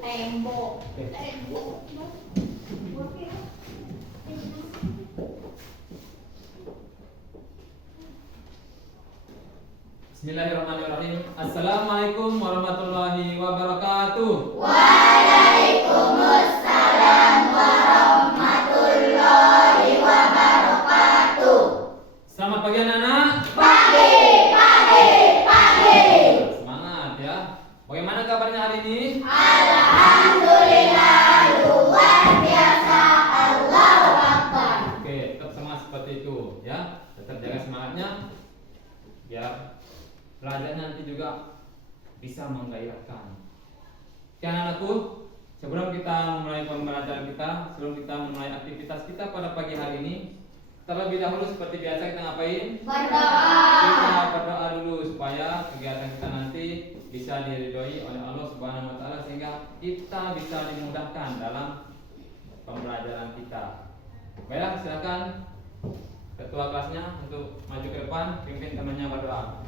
Tembok. Bismillahirrahmanirrahim. Assalamualaikum warahmatullahi wabarakatuh. Waalaikumsalam warahmatullahi wabarakatuh. Selamat pagi anak-anak. Pagi. Semangat ya. Bagaimana kabarnya hari ini? Alhamdulillah luar biasa. Allahu Akbar. Oke, tetap semangat seperti itu ya. Tetap jaga semangatnya biar belajar nanti juga bisa menggairahkan. Oke anak-anakku, sebelum kita memulai pembelajaran kita, sebelum kita memulai aktivitas kita pada pagi hari ini, terlebih dahulu seperti biasa kita ngapain? Berdoa. Kita berdoa dulu supaya kegiatan kita nanti bisa diridhoi oleh Allah Subhanahu wa taala sehingga kita bisa dimudahkan dalam pembelajaran kita. Baiklah, silakan ketua kelasnya untuk maju ke depan, pimpin temannya berdoa.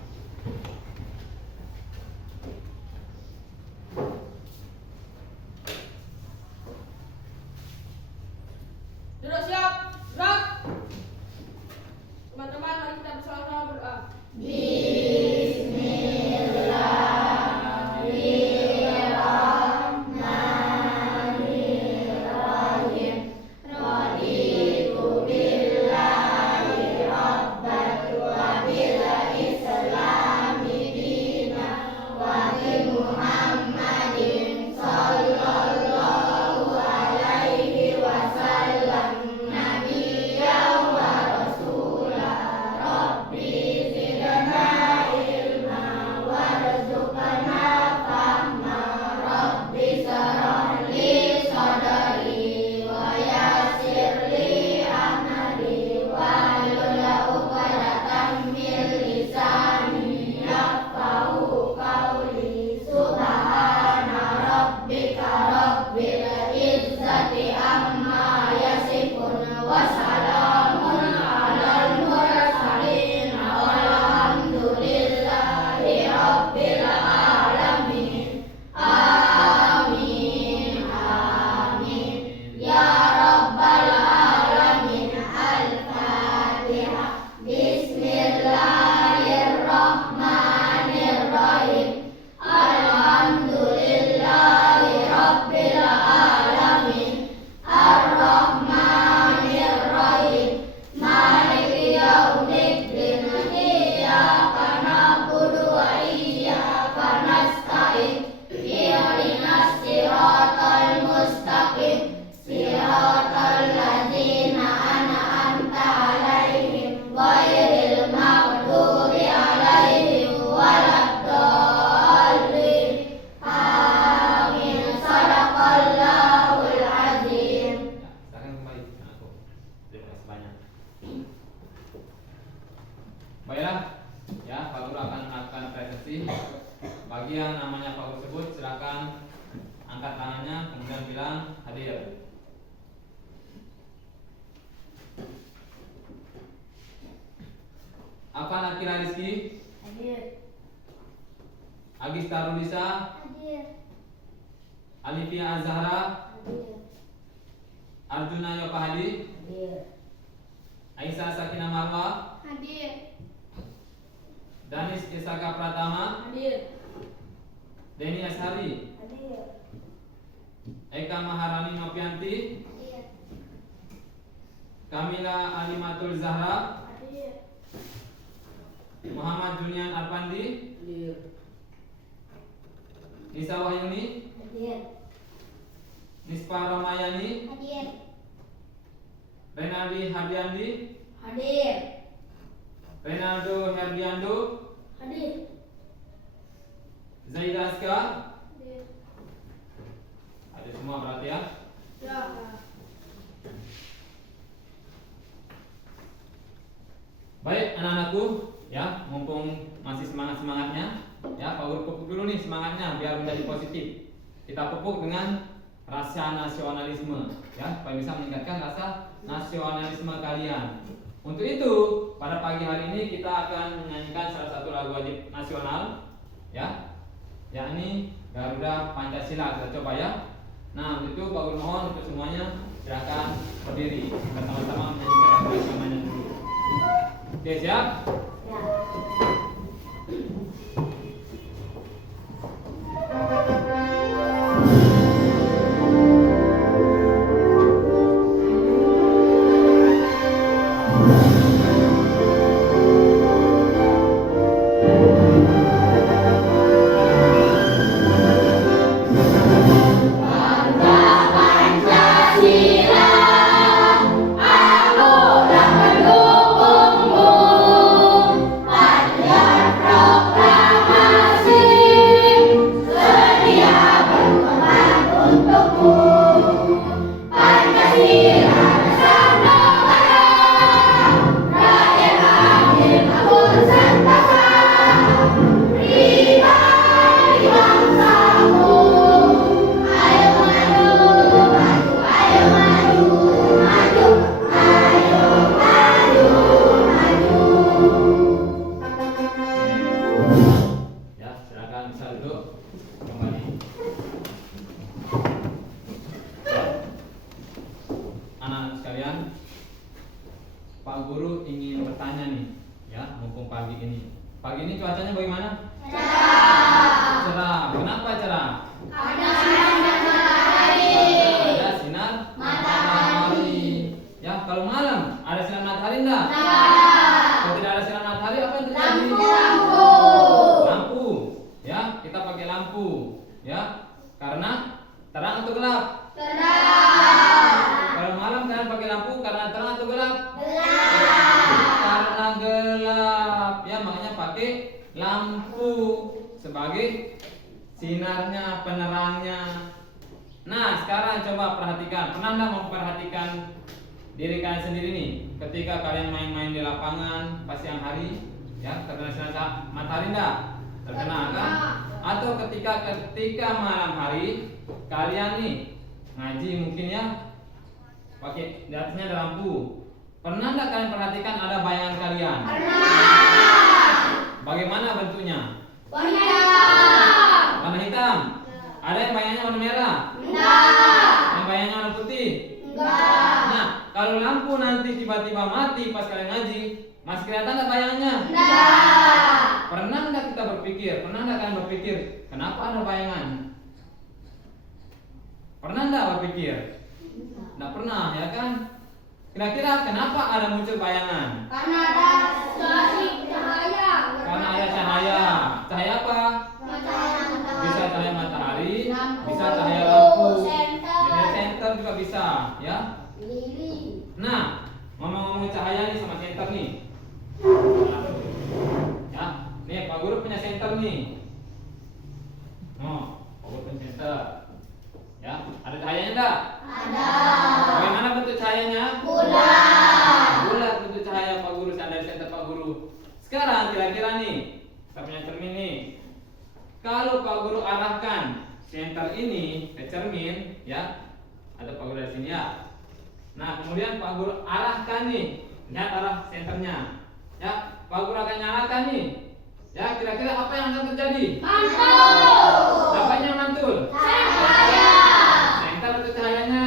Duduk siap, gerak. Teman-teman, mari kita bersama-sama berdoa. Bismillahirrahmanirrahim. Raditu billahi rabban wa bil islami dinan wa bi Muhammadin sallallahu alaihi wasallam nabiyyan wa rasulah. Rabbi zidna ilma warzuqna fahma. Rabbi shrah li sadri wa yassir li amri wahlul 'uqdatam min lisani yafqahu qawli. Subhana rabbika rabbil izzati amma yasifun wa salamun alal mursalin walhamdulillahi rabbil alamin. Amin. Ya rabbal alamin. Al-Fatihah. Bismillahirrahmanirrahim. Alhamdulillahi rabbil alamin. Ar-Rahmanir-Rahim. Maliki yaumiddin. Iyyaka na'budu wa iyyaka nasta'in. Ihdinas siratal mustaqim. Siratal ladzina an'amta 'alaihim ghairil maghdubi alaihim waladdallin. Amin. Shadaqallahul azim. Silakan kembali anakku. Terima kasih banyak. Baiklah, ya Pak Guru akan melakukan presentasi. Bagi yang namanya Pak Guru sebut, silakan angkat tangannya kemudian bilang hadir. Afan Akila Rizky, Hadir. Agis Tarulisa, Hadir. Alifia Azhara, Hadir. Arjuna Yopahadi, Hadir. Aisyah Sakina Marwa, Hadir. Danis Isaka Pratama, Hadir. Deni Ashari, Hadir. Eka Maharani Nopianti, Hadir. Kamila Alimatul Zahra, Hadir. Muhammad Junian Arpandi, Hadir. Nisa Wahyuni, Hadir. Nispa Ramayani, Hadir. Renaldi Hardiandi, Hadir. Renaldo Herdiando, Hadir. Zaida Aska. Hadir. Ada semua berarti ya. Ya. Baik anak-anakku, ya mumpung masih semangatnya, ya Pak Guru pupuk dulu nih semangatnya biar menjadi positif. Kita pupuk dengan rasa nasionalisme, ya supaya bisa meningkatkan rasa nasionalisme kalian. Untuk itu, pada pagi hari ini kita akan menyanyikan salah satu lagu wajib nasional, ya. yakni Garuda Pancasila. Kita coba ya. Nah, untuk itu Pak Guru mohon untuk semuanya silakan berdiri. Kita sama-sama menyanyikan bersama-sama dulu. Oke, siap? Ya. Ya, silakan bisa duduk kembali. Ya. Anak-anak sekalian, Pak Guru ingin bertanya nih, ya, mumpung pagi ini. Pagi ini cuacanya bagaimana? Cerah. Kenapa cerah? Ada sinar matahari. Ya, kalau malam ada sinar matahari enggak? Kalau tidak ada sinar matahari apa yang terjadi? Lampu. Ya, kita pakai lampu. Ya, karena terang atau gelap? Kalau malam kalian pakai lampu karena terang atau gelap? Karena gelap. Ya, makanya pakai lampu sebagai sinarnya, penerangnya. Nah, sekarang coba perhatikan. Pernah enggak memperhatikan diri kalian sendiri nih ketika kalian main-main di lapangan pas siang hari, ya, terkena sinar matahari enggak? Terkena kan? Atau ketika malam hari kalian nih ngaji mungkin ya, pakai di atasnya ada lampu. Pernah enggak kalian perhatikan ada bayangan kalian? Bagaimana bentuknya? Warna hitam. Ada yang bayangannya warna merah? Yang bayangannya warna putih? Nah, kalau lampu nanti tiba-tiba mati pas kalian ngaji, masih kelihatan nggak bayangannya? Pernah nggak kita berpikir? Pernah nggak kalian berpikir kenapa ada bayangan? Pernah nggak berpikir? Nggak pernah, ya kan? Kira-kira kenapa ada muncul bayangan? Karena ada cahaya. Karena ada cahaya. Cahaya apa? Bisa cahaya matahari, bisa cahaya lampu, media center juga bisa, ya. Nah, ngomong-ngomong cahaya nih sama senter nih. Ya, nih Pak Guru punya senter nih. Oh, Pak Guru punya senter. Ya, ada cahayanya enggak? Ada. Bagaimana bentuk cahayanya? Bulat. Bulat bentuk cahaya Pak Guru dari senter Pak Guru. Sekarang kira-kira nih, kita punya cermin nih. Kalau Pak Guru arahkan senter ini ke cermin, ya, ada Pak Guru dari sini ya. Nah, kemudian Pak Guru arahkan nih, lihat arah senternya. Ya, Pak Guru akan nyalakan nih. Ya, kira-kira apa yang akan terjadi? Mantul. Apanya mantul? Cahaya. Senter atau cahayanya?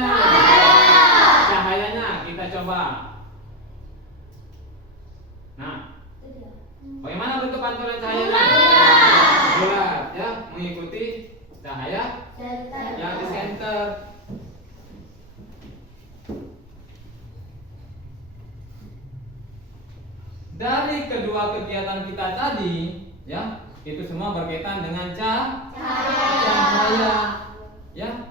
Cahayanya kita coba. Nah, bagaimana bentuk pantulan cahayanya? Bulat, ya, mengikuti cahaya yang di center. Dari kedua kegiatan kita tadi, ya, itu semua berkaitan dengan cahaya. Ya.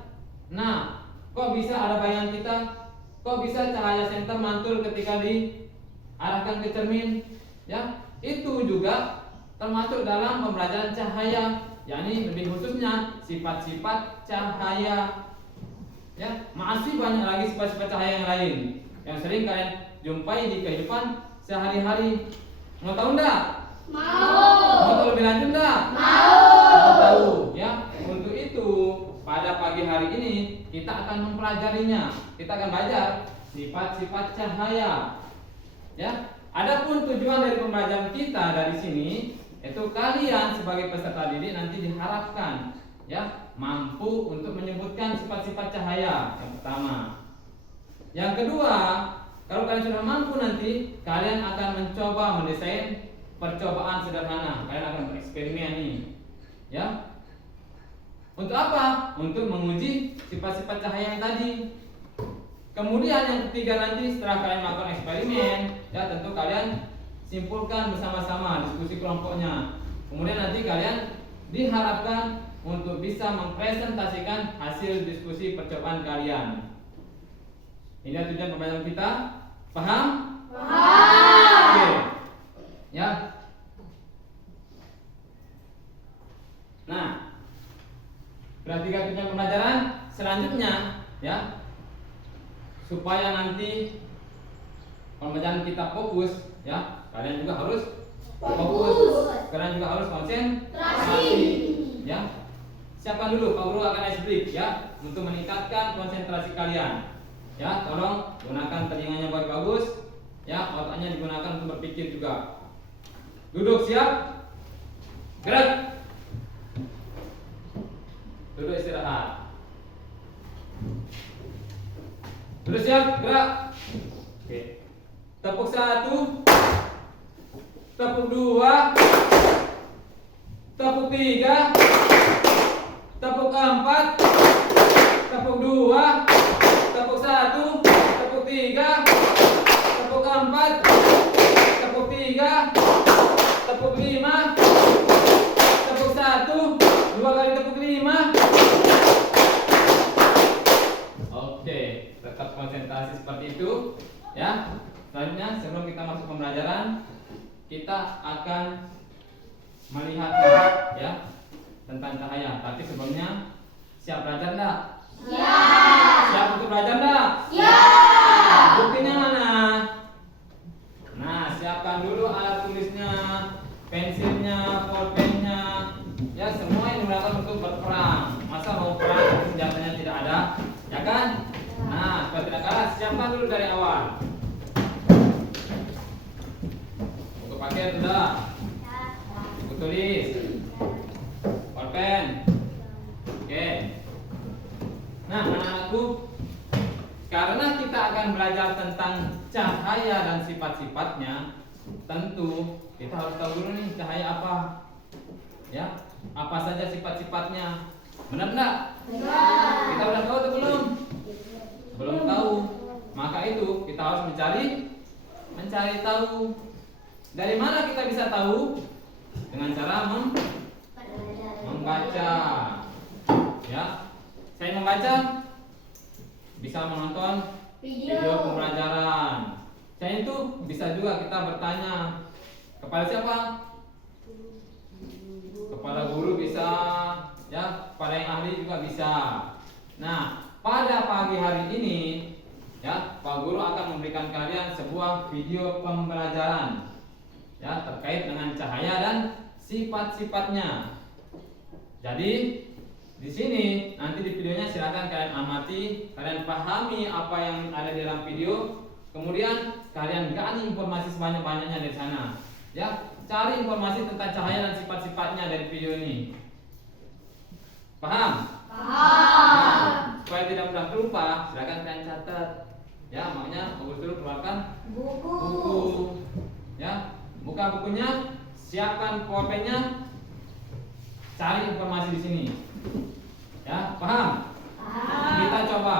Nah, kok bisa ada bayangan kita? Kok bisa cahaya senter mantul ketika diarahkan ke cermin? Ya, itu juga termasuk dalam pembelajaran cahaya, yakni lebih khususnya sifat-sifat cahaya. Ya, masih banyak lagi sifat-sifat cahaya yang lain yang sering kalian jumpai di kehidupan sehari-hari. Mau tahu enggak? Mau tahu lebih lanjut enggak? Mau tahu, ya. Untuk itu, pada pagi hari ini kita akan mempelajarinya. Kita akan belajar sifat-sifat cahaya. Ya. Adapun tujuan dari pembelajaran kita dari sini, Itu kalian sebagai peserta didik nanti diharapkan ya mampu untuk menyebutkan sifat-sifat cahaya yang pertama. Yang kedua, kalau kalian sudah mampu nanti kalian akan mencoba mendesain percobaan sederhana. Kalian akan bereksperimen nih, ya. Untuk apa? Untuk menguji sifat-sifat cahaya yang tadi. Kemudian yang ketiga nanti setelah kalian melakukan eksperimen, ya tentu kalian simpulkan bersama-sama diskusi kelompoknya. Kemudian nanti kalian diharapkan untuk bisa mempresentasikan hasil diskusi percobaan kalian. Ini tujuan pembelajaran kita. Paham? Paham. Oke. Ya. Nah, perhatikan tujuan pembelajaran selanjutnya, ya. Supaya nanti pembelajaran kita fokus, ya. Kalian juga harus fokus. Kalian juga harus konsentrasi, ya. Siapkan dulu, Pak Guru akan explain, ya, untuk meningkatkan konsentrasi kalian. Ya, tolong gunakan telinganya bagus, ya, otaknya digunakan untuk berpikir juga. Duduk siap, gerak. Duduk istirahat. Duduk siap, gerak. Oke. Tepuk 1, tepuk 2, tepuk 3, tepuk 4, tepuk 2, tepuk 1, tepuk 3, tepuk 4, tepuk 3, tepuk 5, tepuk 1, 2 kali tepuk 5. Oke, tetap konsentrasi seperti itu, ya. Selanjutnya sebelum kita masuk pembelajaran, kita akan melihat ya tentang cahaya. Tapi sebelumnya siap belajar enggak? Siap. Siap untuk belajar enggak? Siap. Buktinya mana? Nah, siapkan dulu alat tulisnya, pensilnya, pulpennya. Ya, semua yang digunakan untuk berperang. Masa mau perang senjatanya tidak ada? Ya kan? Nah, supaya tidak kalah, siapkan dulu dari awal. Buku paket sudah. Buku tulis. Pulpen. Oke. Nah, anak-anakku, karena kita akan belajar tentang cahaya dan sifat-sifatnya, tentu kita harus tahu dulu nih cahaya apa. Ya, apa saja sifat-sifatnya. Benar enggak? Benar. Kita udah tahu atau belum? Belum tahu. Maka itu kita harus mencari tahu. Dari mana kita bisa tahu? Dengan cara membaca. Ya. Saya membaca bisa menonton video pembelajaran. Saya itu bisa juga kita bertanya kepada siapa? Kepada guru bisa, ya, kepada yang ahli juga bisa. Nah, pada pagi hari ini, ya, Pak Guru akan memberikan kalian sebuah video pembelajaran, ya, terkait dengan cahaya dan sifat-sifatnya. Jadi di sini nanti di videonya silakan kalian amati, kalian pahami apa yang ada di dalam video, kemudian kalian gali informasi sebanyak-banyaknya dari sana. Ya, cari informasi tentang cahaya dan sifat-sifatnya dari video ini. Paham? Paham. Nah, supaya tidak mudah terlupa, silakan kalian catat. Ya, makanya Bagus dulu keluarkan buku. Ya, buka bukunya, siapkan pulpennya, cari informasi di sini. Ya, paham? Paham. Kita coba.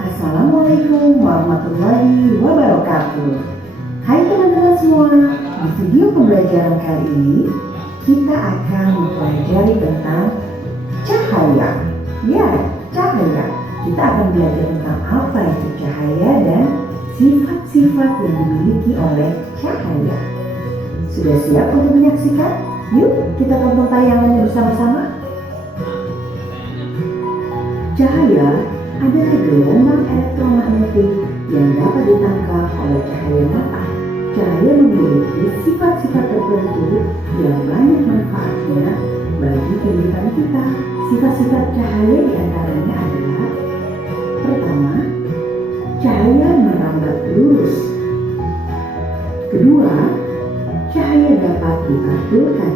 Assalamualaikum warahmatullahi wabarakatuh. Hai teman-teman semua, di video pembelajaran kali ini kita akan mempelajari tentang cahaya. Ya, cahaya. Kita akan belajar tentang apa itu cahaya dan sifat-sifat yang dimiliki oleh cahaya. Sudah siap untuk menyaksikan? Yuk kita tonton tayangannya bersama-sama. Cahaya adalah gelombang elektromagnetik yang dapat ditangkap oleh cahaya mata. Cahaya memiliki sifat-sifat tertentu yang banyak manfaatnya bagi kehidupan kita. Sifat-sifat cahaya diantaranya adalah: pertama, cahaya merambat lurus. dapat dipantulkan.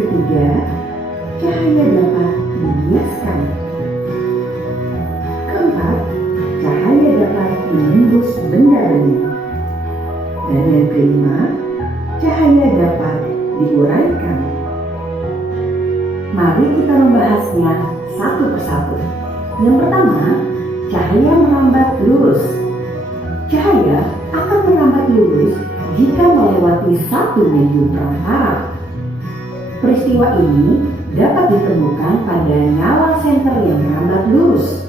Ketiga, cahaya dapat dibiaskan. Keempat, cahaya dapat menembus benda-benda. Dan yang kelima, cahaya dapat diuraikan. Mari kita membahasnya satu persatu. Yang pertama, cahaya merambat lurus. Cahaya akan merambat lurus jika melewati satu medium transparan. Peristiwa ini dapat ditemukan pada nyala senter yang merambat lurus.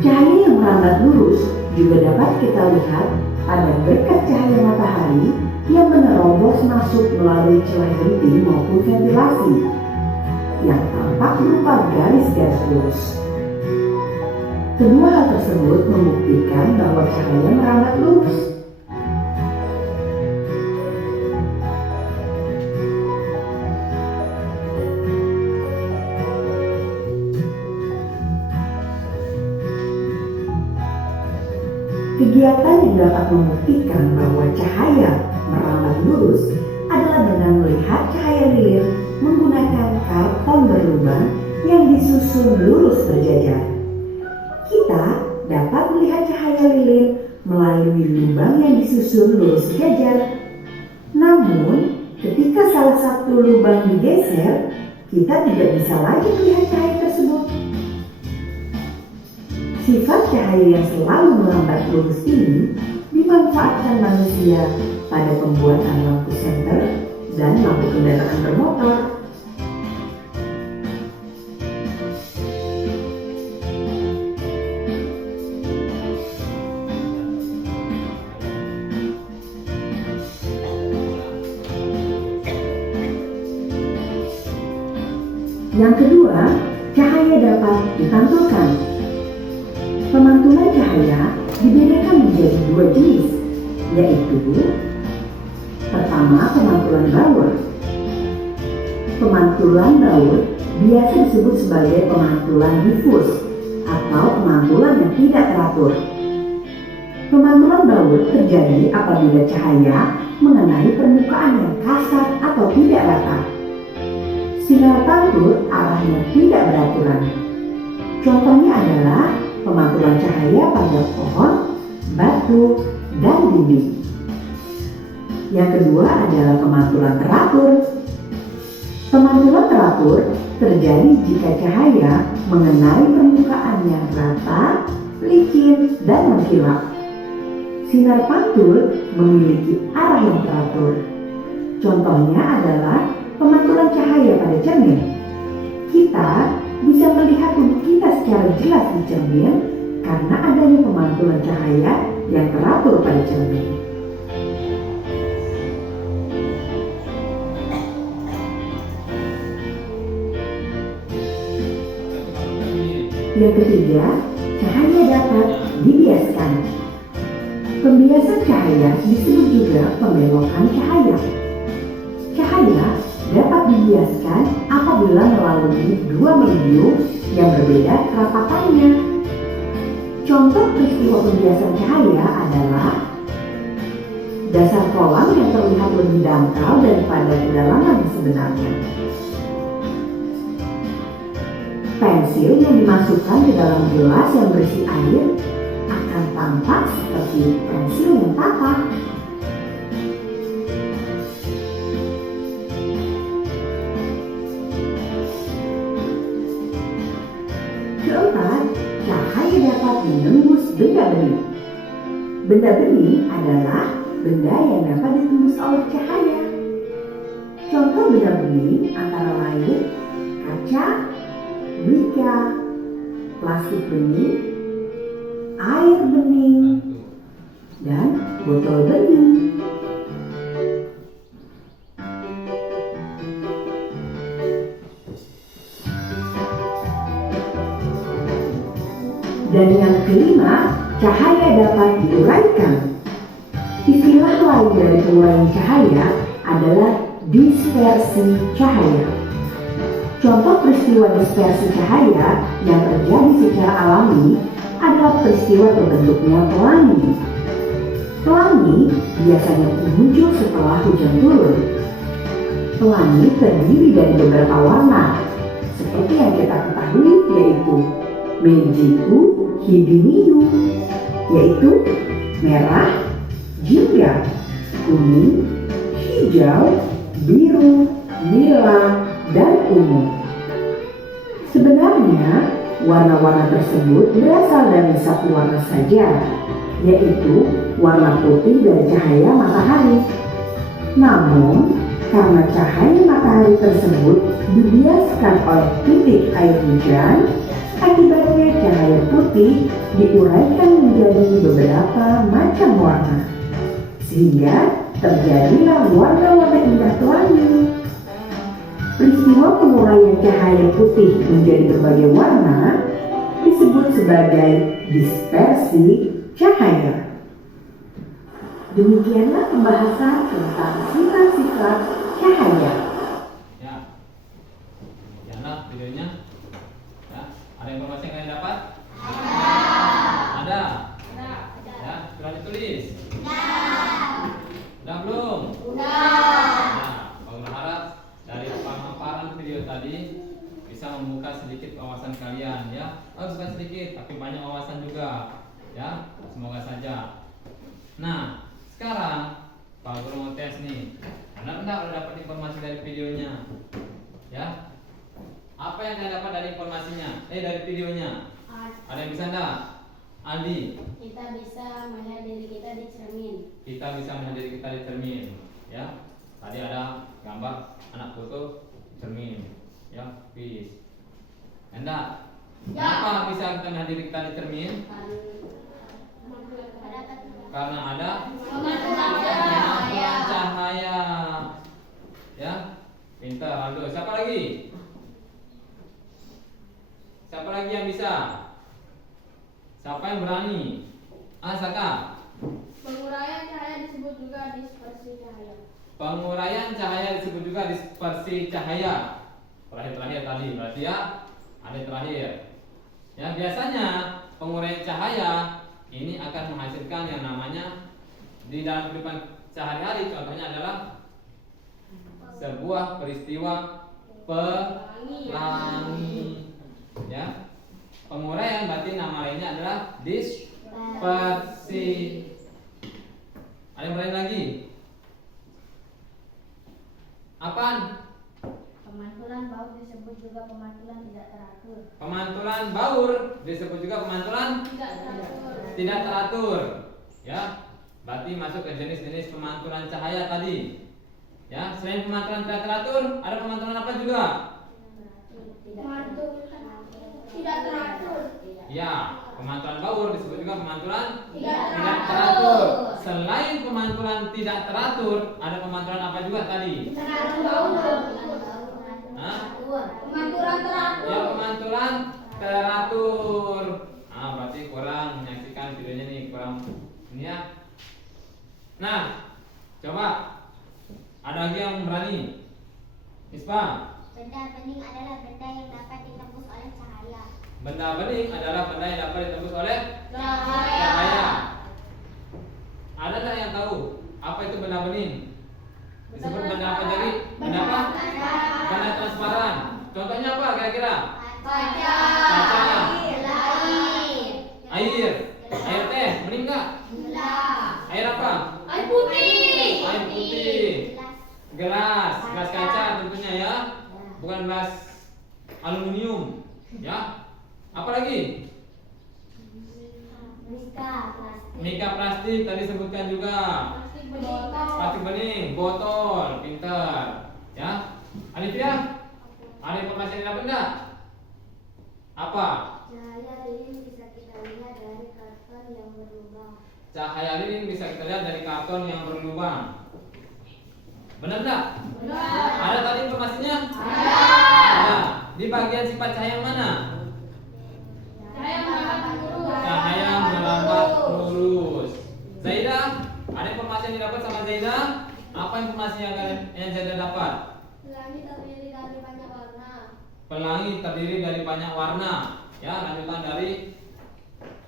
Cahaya yang merambat lurus juga dapat kita lihat pada berkat cahaya matahari yang menerobos masuk melalui celah genting maupun ventilasi yang tampak berupa garis-garis lurus. Kedua hal tersebut membuktikan bahwa cahaya merambat lurus. Kegiatan yang dapat membuktikan bahwa cahaya merambat lurus adalah dengan melihat cahaya lilin menggunakan karton berlubang yang disusun lurus berjajar. Kita dapat melihat cahaya lilin melalui lubang yang disusun lurus berjajar. Namun, ketika salah satu lubang digeser, kita tidak bisa lagi melihat cahaya tersebut. Sifat cahaya yang selalu merambat lurus ini dimanfaatkan manusia pada pembuatan lampu senter dan lampu kendaraan bermotor. Yang kedua, cahaya dapat dipantulkan. Pemantulan cahaya dibedakan menjadi dua jenis, yaitu pertama, pemantulan baur. Pemantulan baur biasa disebut sebagai pemantulan difus atau pemantulan yang tidak teratur. Pemantulan baur terjadi apabila cahaya mengenai permukaan yang kasar atau tidak rata. Sinar pantul arahnya tidak beraturan. Contohnya adalah pemantulan cahaya pada pohon, batu, dan dinding. Yang kedua adalah pemantulan teratur. Pemantulan teratur terjadi jika cahaya mengenai permukaan yang rata, licin, dan mengkilap. Sinar pantul memiliki arah yang teratur. Contohnya adalah pemantulan cahaya pada cermin. Kita bisa melihat tubuh kita secara jelas di cermin karena adanya pemantulan cahaya yang teratur pada cermin. Yang ketiga, cahaya dapat dibiaskan. Pembiasan cahaya disebut juga pembelokan cahaya. Cahaya dapat dibiaskan apabila melalui dua medium yang berbeda kerapatannya. Contoh peristiwa pembiasan cahaya adalah dasar kolam yang terlihat lebih dangkal daripada kedalaman yang sebenarnya. Pensil yang dimasukkan ke dalam gelas yang berisi air akan tampak seperti pensil yang patah. Keempat, cahaya dapat menembus benda bening. Benda bening adalah benda yang dapat ditembus oleh cahaya. Contoh benda bening antara lain kaca, wika, plastik bening, air bening, dan botol bening. Dan yang kelima, cahaya dapat diuraikan. Istilah lain dari penguraian cahaya adalah dispersi cahaya. Contoh peristiwa dispersi cahaya yang terjadi secara alami adalah peristiwa terbentuknya pelangi. Pelangi biasanya muncul setelah hujan turun. Pelangi terdiri dari beberapa warna, seperti yang kita ketahui yaitu Meiji-ku Hibiniu, yaitu merah, jingga, kuning, hijau, biru, nila, dan ungu. Sebenarnya, warna-warna tersebut berasal dari satu warna saja, yaitu warna putih dari cahaya matahari. Namun, karena cahaya matahari tersebut dibiaskan oleh titik air hujan, akibatnya cahaya putih diuraikan menjadi beberapa macam warna, sehingga terjadilah warna-warna indah pelangi. Peristiwa penguraian cahaya putih menjadi berbagai warna disebut sebagai dispersi cahaya. Demikianlah pembahasan tentang sifat-sifat cahaya. Ya, demikianlah videonya. Ya, ada informasi yang kalian dapat? Ada. Ya, sudah ditulis. Udah belum? Nah, Bang berharap dari pemaparan video tadi bisa membuka sedikit wawasan kalian ya. Oh, bukan sedikit, tapi banyak wawasan juga. Ya, semoga saja. Nah, sekarang Pak Guru mau tes nih. Benar enggak udah dapat informasi dari videonya? Ya. Apa yang kalian dapat dari informasinya? Dari videonya? Ada yang bisa enggak? Aldi. Kita bisa melihat diri kita di cermin. Kita bisa melihat diri kita di cermin, ya. Tadi ada gambar anak foto cermin, ya, fish. Enggak? Kenapa bisa kita melihat diri kita di cermin? Karena ada pemantulan cahaya. Ya, pintar Aldo. Siapa lagi? Siapa lagi yang bisa? Siapa yang berani? Saka. Penguraian cahaya disebut juga dispersi cahaya. Penguraian cahaya disebut juga dispersi cahaya. Terakhir tadi berarti ya. Ada terakhir. Ya, biasanya penguraian cahaya ini akan menghasilkan yang namanya di dalam kehidupan sehari-hari, contohnya adalah sebuah peristiwa pelangi. Ya. Penguraian berarti nama lainnya adalah dispersi. Ada yang berani lagi? Apaan? Pemantulan baur disebut juga pemantulan tidak teratur. Pemantulan baur disebut juga pemantulan tidak teratur. Ya, berarti masuk ke jenis-jenis pemantulan cahaya tadi. Ya, selain pemantulan tidak teratur, ada pemantulan apa juga? Tidak teratur. Ya, pemantulan baur disebut juga pemantulan Tidak teratur. Selain pemantulan tidak teratur, ada pemantulan apa juga tadi? Pemantulan teratur. Ya, pemantulan teratur. Berarti kurang menyaksikan videonya nih, kurang ini ya. Nah, coba ada lagi yang berani? Ispa. Benda bening adalah benda yang dapat ditembus oleh cahaya. Benda bening adalah benda yang dapat ditembus oleh Cahaya. cahaya. Ada nggak yang tahu apa itu benda bening? Disebut benda apa jadi? Benda apa? Benda transparan. Contohnya apa kira-kira? Kaca. Kaca. Air. Air. Air teh bening nggak? Air apa? Air putih. Air putih. Gelas. Gelas kaca tentunya ya. Bukan gelas aluminium. Ya. Apa lagi? Mika plastik tadi sebutkan juga. Plastik bening, botol, pintar. Ya. Alifia, ada informasi yang dapat enggak? Apa? Cahaya lilin bisa kita lihat dari karton yang berlubang. Cahaya lilin bisa kita lihat dari karton yang berlubang. Benar enggak? Benar. Ada tadi informasinya? Ada. Ada. Di bagian sifat cahaya yang mana? Cahaya melambat lurus. Cahaya melambat lurus. Zaida, ada informasi yang didapat sama Zaida? Apa informasi yang Zaida dapat? Pelangi terdiri dari banyak warna. Pelangi terdiri dari banyak warna. Ya, lanjutan dari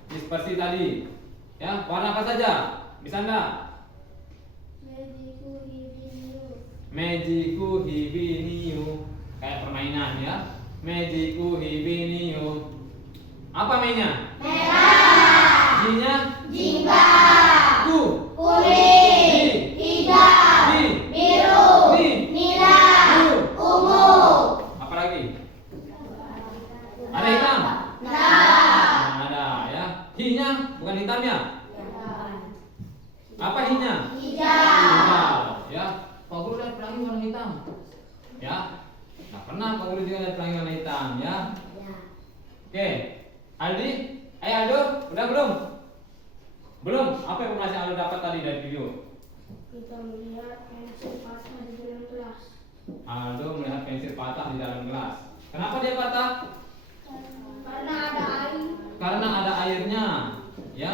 dispersi tadi. Ya, warna apa saja? Bisa enggak? Mejiku hibiniu. Mejiku hibiniu. Kayak permainan ya. Mejiku hibiniu. Apa mainnya? Merah. Jinya? Jingga. Ku. Kuning. Hijau. Ni. Biru. Ni. Nila. Ungu. Apa lagi? Ada hitam? Nah. Ada ya. Hinya bukan hitamnya. Apa hinya? Hijau. Ya. Pak Guru lihat pelangi warna hitam. Ya. Nah pernah Pak Guru juga lihat pelangi warna hitam ya. Oke. Aldi, ayo Aldo, udah belum? Belum. Apa informasi yang Aldo dapat tadi dari video? Kita melihat pensil patah di dalam kelas. Aldo melihat pensil patah di dalam gelas. Kenapa dia patah? Karena ada air. Karena ada airnya. Ya.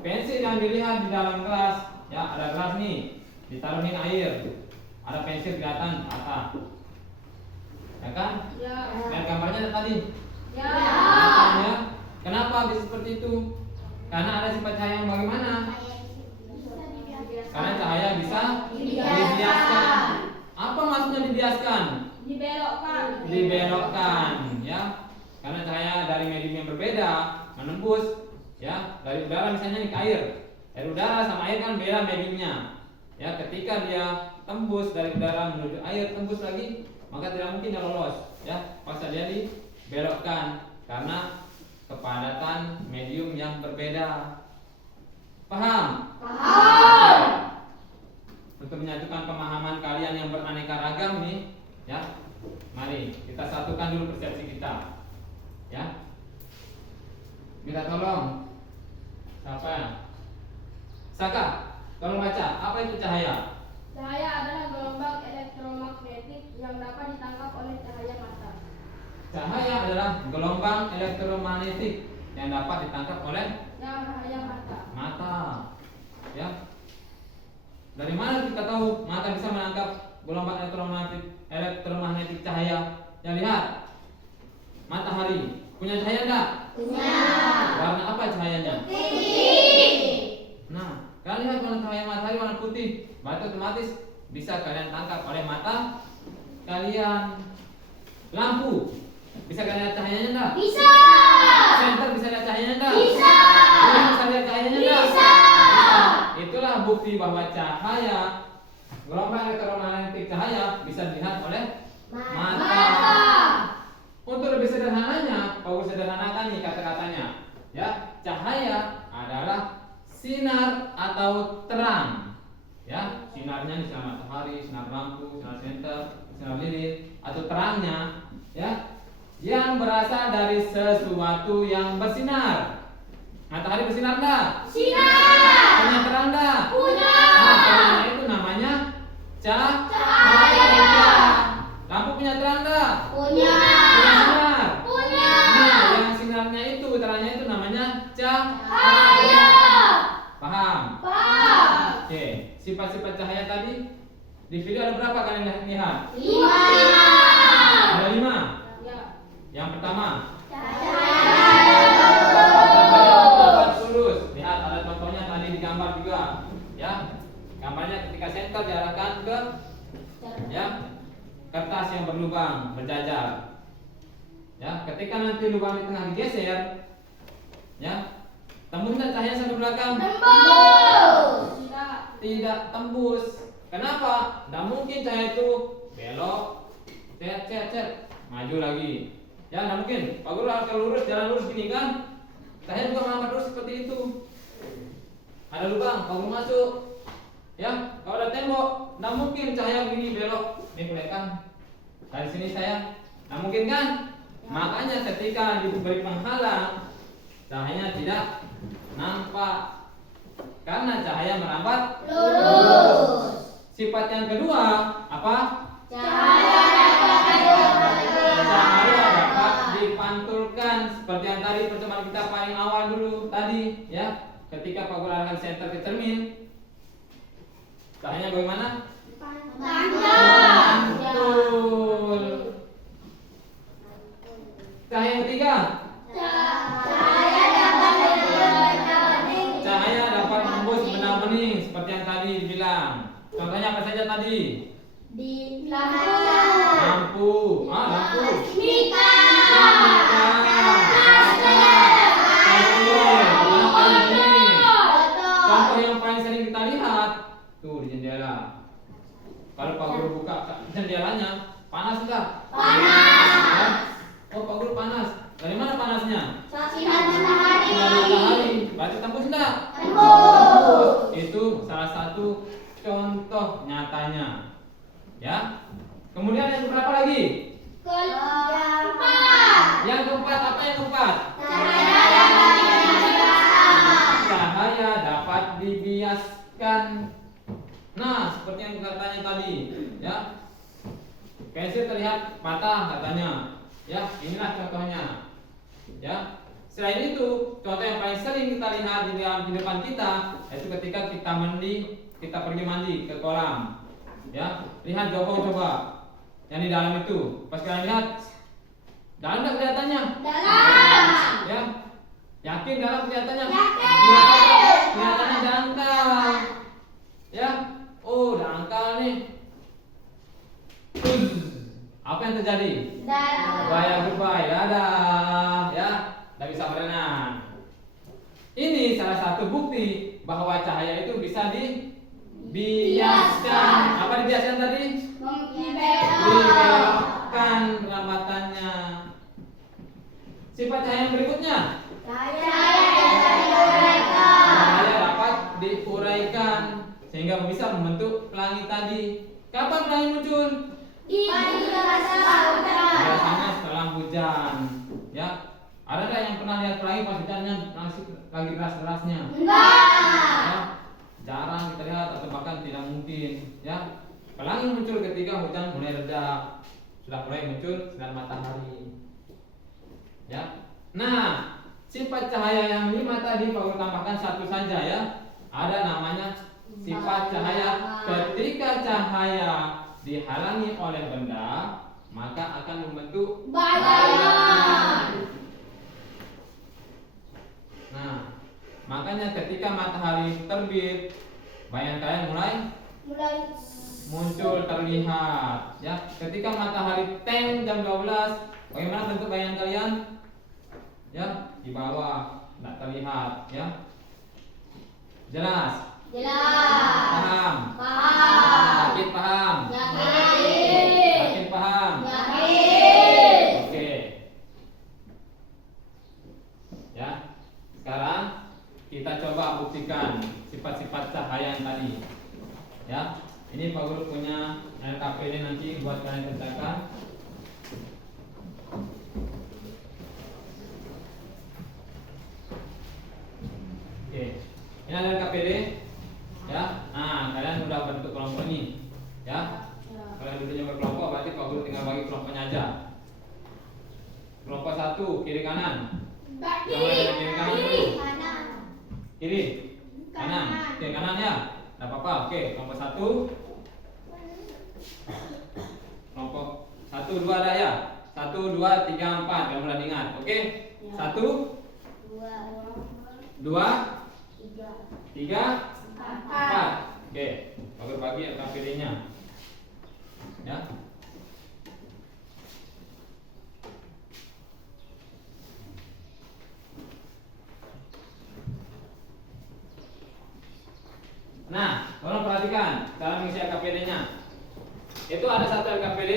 Pensil yang dilihat di dalam gelas, ya ada gelas nih, ditaruhin air. Ada pensil kelihatan patah. Ya kan? Ya. Lihat gambarnya ada tadi. Ya. Kelihatan ya. Kenapa bisa seperti itu? Karena ada sifat cahaya yang bagaimana? Karena cahaya bisa dibiaskan. Apa maksudnya dibiaskan? Dibelokkan. Dibelokkan, ya. Karena cahaya dari medium yang berbeda menembus, ya, dari udara misalnya nih ke air. Dari udara sama air kan beda mediumnya. Ya, ketika dia tembus dari udara menuju air, tembus lagi, maka tidak mungkin dia lolos, ya. Paksa dia dibelokkan karena kepadatan medium yang berbeda. Paham? Paham. Untuk menyatukan pemahaman kalian yang beraneka ragam nih, ya. Mari kita satukan dulu persepsi kita. Ya. Minta tolong. Siapa? Saka, tolong baca. Apa itu cahaya? Cahaya adalah gelombang elektromagnetik yang dapat ditangkap oleh cahaya mata. Cahaya adalah gelombang elektromagnetik yang dapat ditangkap oleh Cahaya mata. mata. Ya. Dari mana kita tahu mata bisa menangkap gelombang elektromagnetik cahaya? Ya lihat. Matahari punya cahaya enggak? Punya. Warna apa cahayanya? Putih. Nah, kalian lihat warna cahaya matahari warna putih, berarti otomatis bisa kalian tangkap oleh mata kalian. Lampu bisa kalian lihat cahayanya enggak? Bisa. Senter bisa lihat cahayanya enggak? Bisa. Gunung bisa lihat cahayanya enggak? Bisa. Itulah bukti bahwa cahaya gelombang elektromagnetik cahaya bisa dilihat oleh mata. Untuk lebih sederhananya, Pak Guru sederhanakan nih kata-katanya. Ya, cahaya adalah sinar atau terang. Ya, sinarnya nih sinar matahari, sinar lampu, sinar senter, sinar lilin atau terangnya, ya, yang berasal dari sesuatu yang bersinar. Matahari bersinar enggak? Sinar. Punya terang enggak? Punya. Nah, terangnya itu namanya cahaya. Lampu punya terang enggak? Punya. Punya sinar. Punya. Nah, yang sinarnya itu, terangnya itu namanya Cahaya. Paham? Paham. Oke, sifat-sifat cahaya tadi di video ada berapa kalian lihat? 5. Ada 5. Ya. Yang pertama, Cahaya lurus. Lihat ada contohnya tadi di gambar juga, ya. Gambarnya ketika senter diarahkan ke, ya, kertas yang berlubang berjajar. Ya, ketika nanti lubang di tengah digeser, ya, tembus nggak cahaya sampai belakang? tembus. Tidak. Tidak tembus. Kenapa? Tidak mungkin cahaya itu belok, cet, maju lagi. Ya, tidak mungkin. Pak Guru harus lurus, jalan lurus gini kan? Cahaya juga melambat lurus seperti itu. Ada lubang, Pak Guru masuk. Ya, kalau ada tembok, tidak mungkin cahaya begini belok. Ini kelihatan dari sini saya, tidak mungkin kan? Makanya ketika diberi penghalang, cahayanya tidak nampak karena cahaya merambat Lurus. Sifat yang kedua apa? Cahaya dapat Cahaya dapat dipantulkan seperti yang tadi pertemuan kita paling awal dulu tadi, ya. Ketika Pak Guru arahkan senter ke cermin, cahayanya bagaimana? Mantul. Cahaya yang ketiga, Cahaya dapat cahaya dapat menembus Contohnya apa saja tadi? Di Lampu. Lampu. Mika. Contoh yang paling sering kita lihat tuh di jendela. Kalau Pak Guru buka jendelanya, panas enggak? Ya? Oh, Pak Guru panas. Dari mana panasnya? Sinar matahari. Sinar matahari. Berarti tembus enggak? Tembus. Itu salah satu contoh nyatanya. Ya. Kemudian yang berapa lagi? Keempat. Yang keempat, apa yang keempat? Cahaya dapat dibiaskan. Nah, seperti yang katanya tadi, ya. Pensil terlihat patah katanya. Ya, inilah contohnya. Ya. Selain itu, contoh yang paling sering kita lihat di dalam kehidupan kita yaitu ketika kita pergi mandi ke kolam. Ya, lihat jokong coba. Yang di dalam itu, pas kalian lihat dalam enggak kelihatannya? Dalam. Ya. Yakin dalam kelihatannya? Yakin. Kelihatannya dangkal. Ya. Oh, dangkal nih. Apa yang terjadi? Buaya berbahaya dah. Ya, tidak bisa berenang. Ini salah satu bukti bahwa cahaya itu bisa dibiaskan. Apa dibiaskan tadi? Dibelokkan ramatannya. Sifat cahaya yang berikutnya. Cahaya dapat diuraikan sehingga bisa membentuk pelangi tadi. Kapan pelangi muncul? Biasanya setelah hujan. Ya. Ada nggak yang pernah lihat pelangi pas hujannya lagi deras-derasnya? Ya. Jarang kita lihat atau bahkan tidak mungkin. Ya. Pelangi muncul ketika hujan mulai reda, sudah mulai muncul sinar matahari. Ya. Nah, sifat cahaya yang 5 tadi Pak Guru tambahkan satu saja ya. Ada namanya sifat cahaya. Ketika cahaya dihalangi oleh benda, maka akan membentuk bayangan. Nah, makanya ketika matahari terbit, bayangan kalian mulai muncul terlihat. Ya, ketika matahari teng jam 12, bagaimana bentuk bayangan kalian? Ya, di bawah, tidak terlihat. Ya, jelas. Paham? Yakin paham? Yakin paham? Oke. Ya. Sekarang kita coba buktikan sifat-sifat cahaya yang tadi. Ya. Ini Pak Guru punya LKPD nanti buat kalian kerjakan. Oke. Ini ada LKPD. Ya, nah kalian udah bentuk kelompok ini, ya. Kalian dulunya berkelompok, berarti Pak Guru tinggal bagi kelompoknya aja. Kelompok 1 kiri kanan. Coba dari kiri kanan dulu. Kiri, kanan, kiri kanan ya. Tidak apa-apa. Oke, kelompok 1. Kelompok 1, 2 ada ya. 1, 2, 3, 4. Kamu udah ingat. Oke. 1, 2, 3, 4. Oke, Pak Guru bagi LKPD-nya. Ya. Nah, tolong perhatikan cara mengisi LKPD-nya. Itu ada satu LKPD.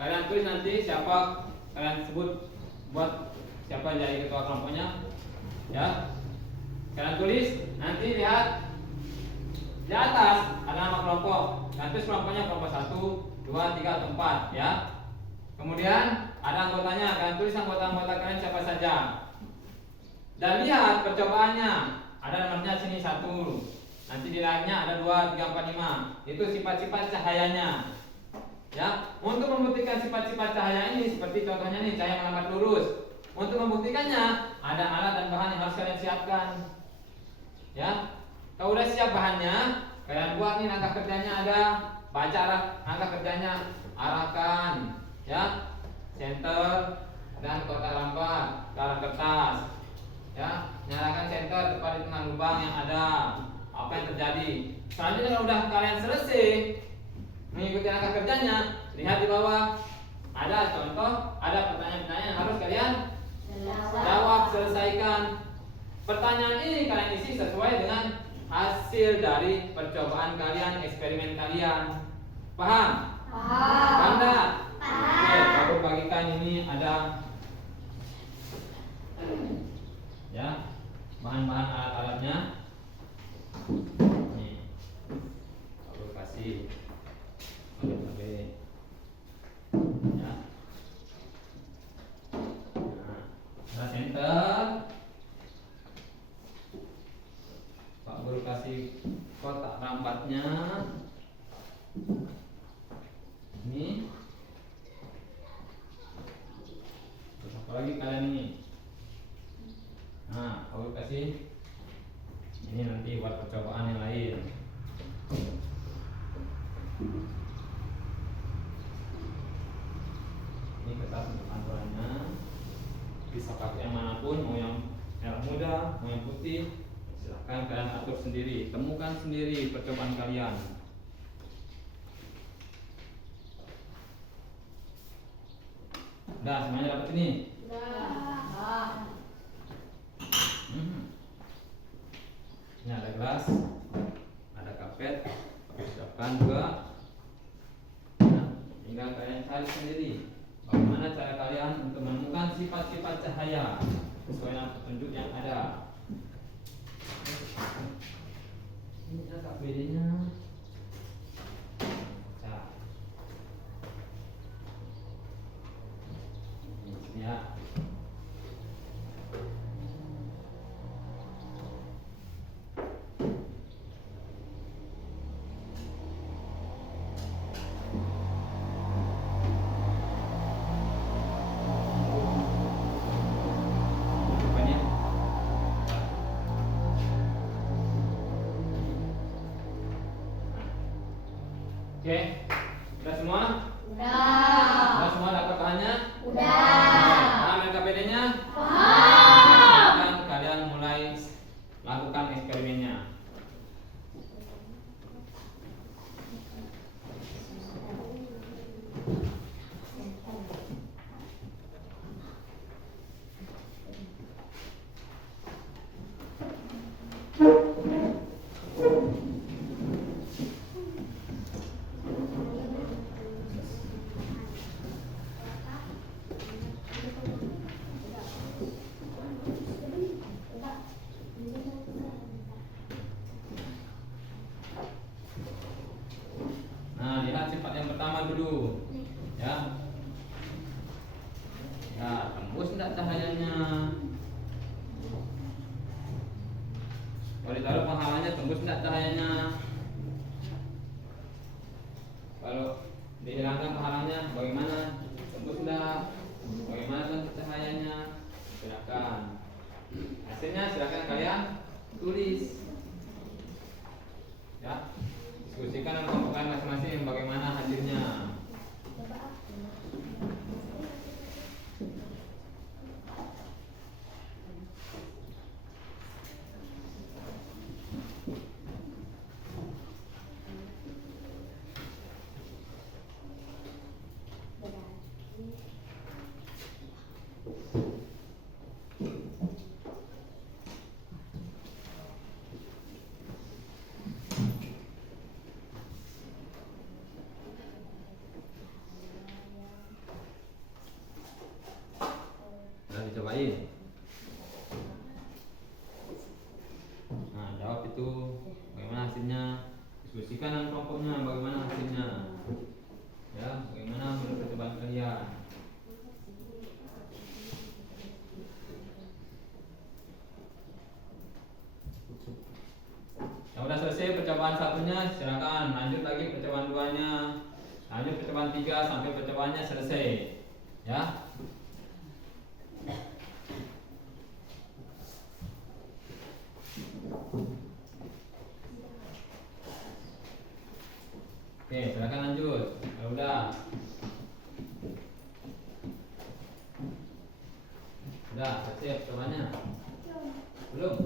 Kalian tulis nanti siapa kalian sebut buat siapa yang jadi ketua kelompoknya. Ya. Kalian tulis, nanti lihat di atas ada nama kelompok. Kalian tulis kelompoknya kelompok 1, 2, 3 atau 4 ya. Kemudian ada anggotanya, kalian tulis anggota-anggota kalian siapa saja. Dan lihat percobaannya. Ada nomornya sini 1. Nanti di lainnya ada 2, 3, 4, 5. Itu sifat-sifat cahayanya. Ya, untuk membuktikan sifat-sifat cahaya ini seperti contohnya nih, cahaya melambat lurus. Untuk membuktikannya, ada alat dan bahan yang harus kalian siapkan. Ya, kalau udah siap bahannya, kalian buat nih langkah kerjanya ada. Baca langkah kerjanya, arahkan, ya, center dan kotak lambat ke arah kertas. Ya, nyalakan center tepat di tengah lubang yang ada. Apa yang terjadi? selanjutnya kalau udah kalian selesai mengikuti langkah kerjanya, lihat di bawah ada contoh, ada pertanyaan-pertanyaan yang harus kalian jawab, selesaikan. Pertanyaan ini kalian isi sesuai dengan hasil dari percobaan kalian, eksperimen kalian. Paham? Paham enggak? Oke, aku bagikan ini ada ya bahan-bahan alat-alatnya. Nih, aku kasih ya. Nah, center. Pak Guru kasih kotak rambatnya. Ini. Terus apa lagi kalian ini? Nah, Pak Guru kasih ini nanti buat percobaan yang lain. Ini kertas untuk pantulannya. Bisa pakai yang manapun, mau yang merah muda, mau yang putih, silahkan kalian atur sendiri, temukan sendiri percobaan kalian. Udah semuanya dapat ini? Ini ada gelas, ada karpet, siapkan juga. Nah, tinggal kalian cari sendiri bagaimana cara kalian untuk menemukan sifat-sifat cahaya sesuai dengan petunjuk yang ada. Ini ada KPD-nya. Ya. Depannya. Oke, udah semua? Udah semua dapat bahannya? Paham LKPD-nya? Dan kalian mulai lakukan eksperimennya. Nah, lihat sifat yang pertama dulu. Ya. Ya, tembus enggak cahayanya? Kalau ditaruh penghalangnya tembus enggak cahayanya? Kalau dihilangkan penghalangnya bagaimana? Tembus enggak? Bagaimana bentuk cahayanya? Silakan. Hasilnya silakan kalian tulis. Ya. Diskusikan dengan kelompok kalian masing-masing bagaimana hasilnya. Dicobain. Nah, jawab itu bagaimana hasilnya. Diskusikan dengan kelompoknya bagaimana hasilnya. Ya, bagaimana menurut percobaan kalian. Yang sudah selesai percobaan satunya, silakan lanjut lagi percobaan duanya. Lanjut percobaan 3 sampai percobaannya selesai. Ya. Oke, silakan lanjut. Kalau udah selesai percobaannya? Belum?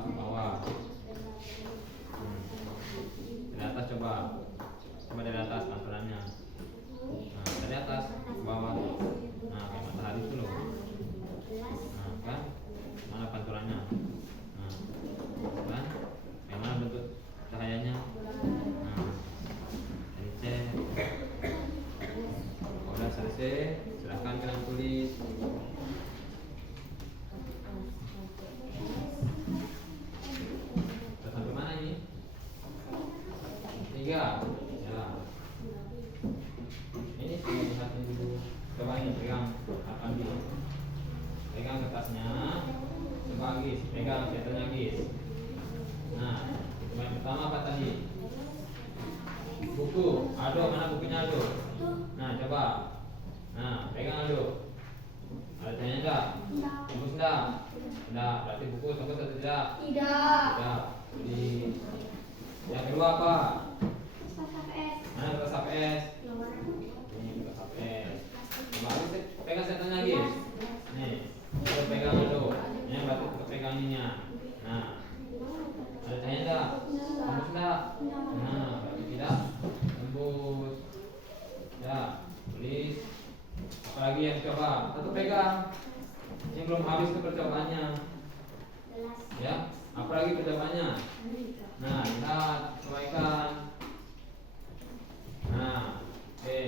ke bawah. Dari atas coba dari atas pantulannya. Nah, dari atas ke bawah. Nah, kayak matahari itu loh. Nah, kan? Mana pantulannya? Nah, kan? Kayak mana bentuk cahayanya? Nah, cek. Udah selesai, silahkan kalian tulis. Sampai mana ini? 3. Ya. Ini lihat ini dulu. Coba ini pegang akan dulu. Pegang kertasnya. Coba Gis, pegang senternya Gis. Nah, coba yang pertama apa tadi? Buku. Aduh, mana bukunya aduh? Nah, coba. Nah, pegang aduh. Ada tanya enggak? Tembus enggak? Enggak, berarti buku tembus atau tidak? Tidak. Tidak. Jadi yang kedua apa? Mana kertas HPS? Ini kertas HPS. Coba pegang senternya Gis. Nih, kita pegang aduh. Ini berarti kita pegang ininya. Nah, ada tanya enggak? Tembus enggak? Nah, berarti tidak tembus. Ya, tulis. Apalagi yang coba, tetap pegang. Ini belum habis itu percobaannya. Ya, apalagi percobaannya. Nah, lihat, sesuaikan. Nah, oke.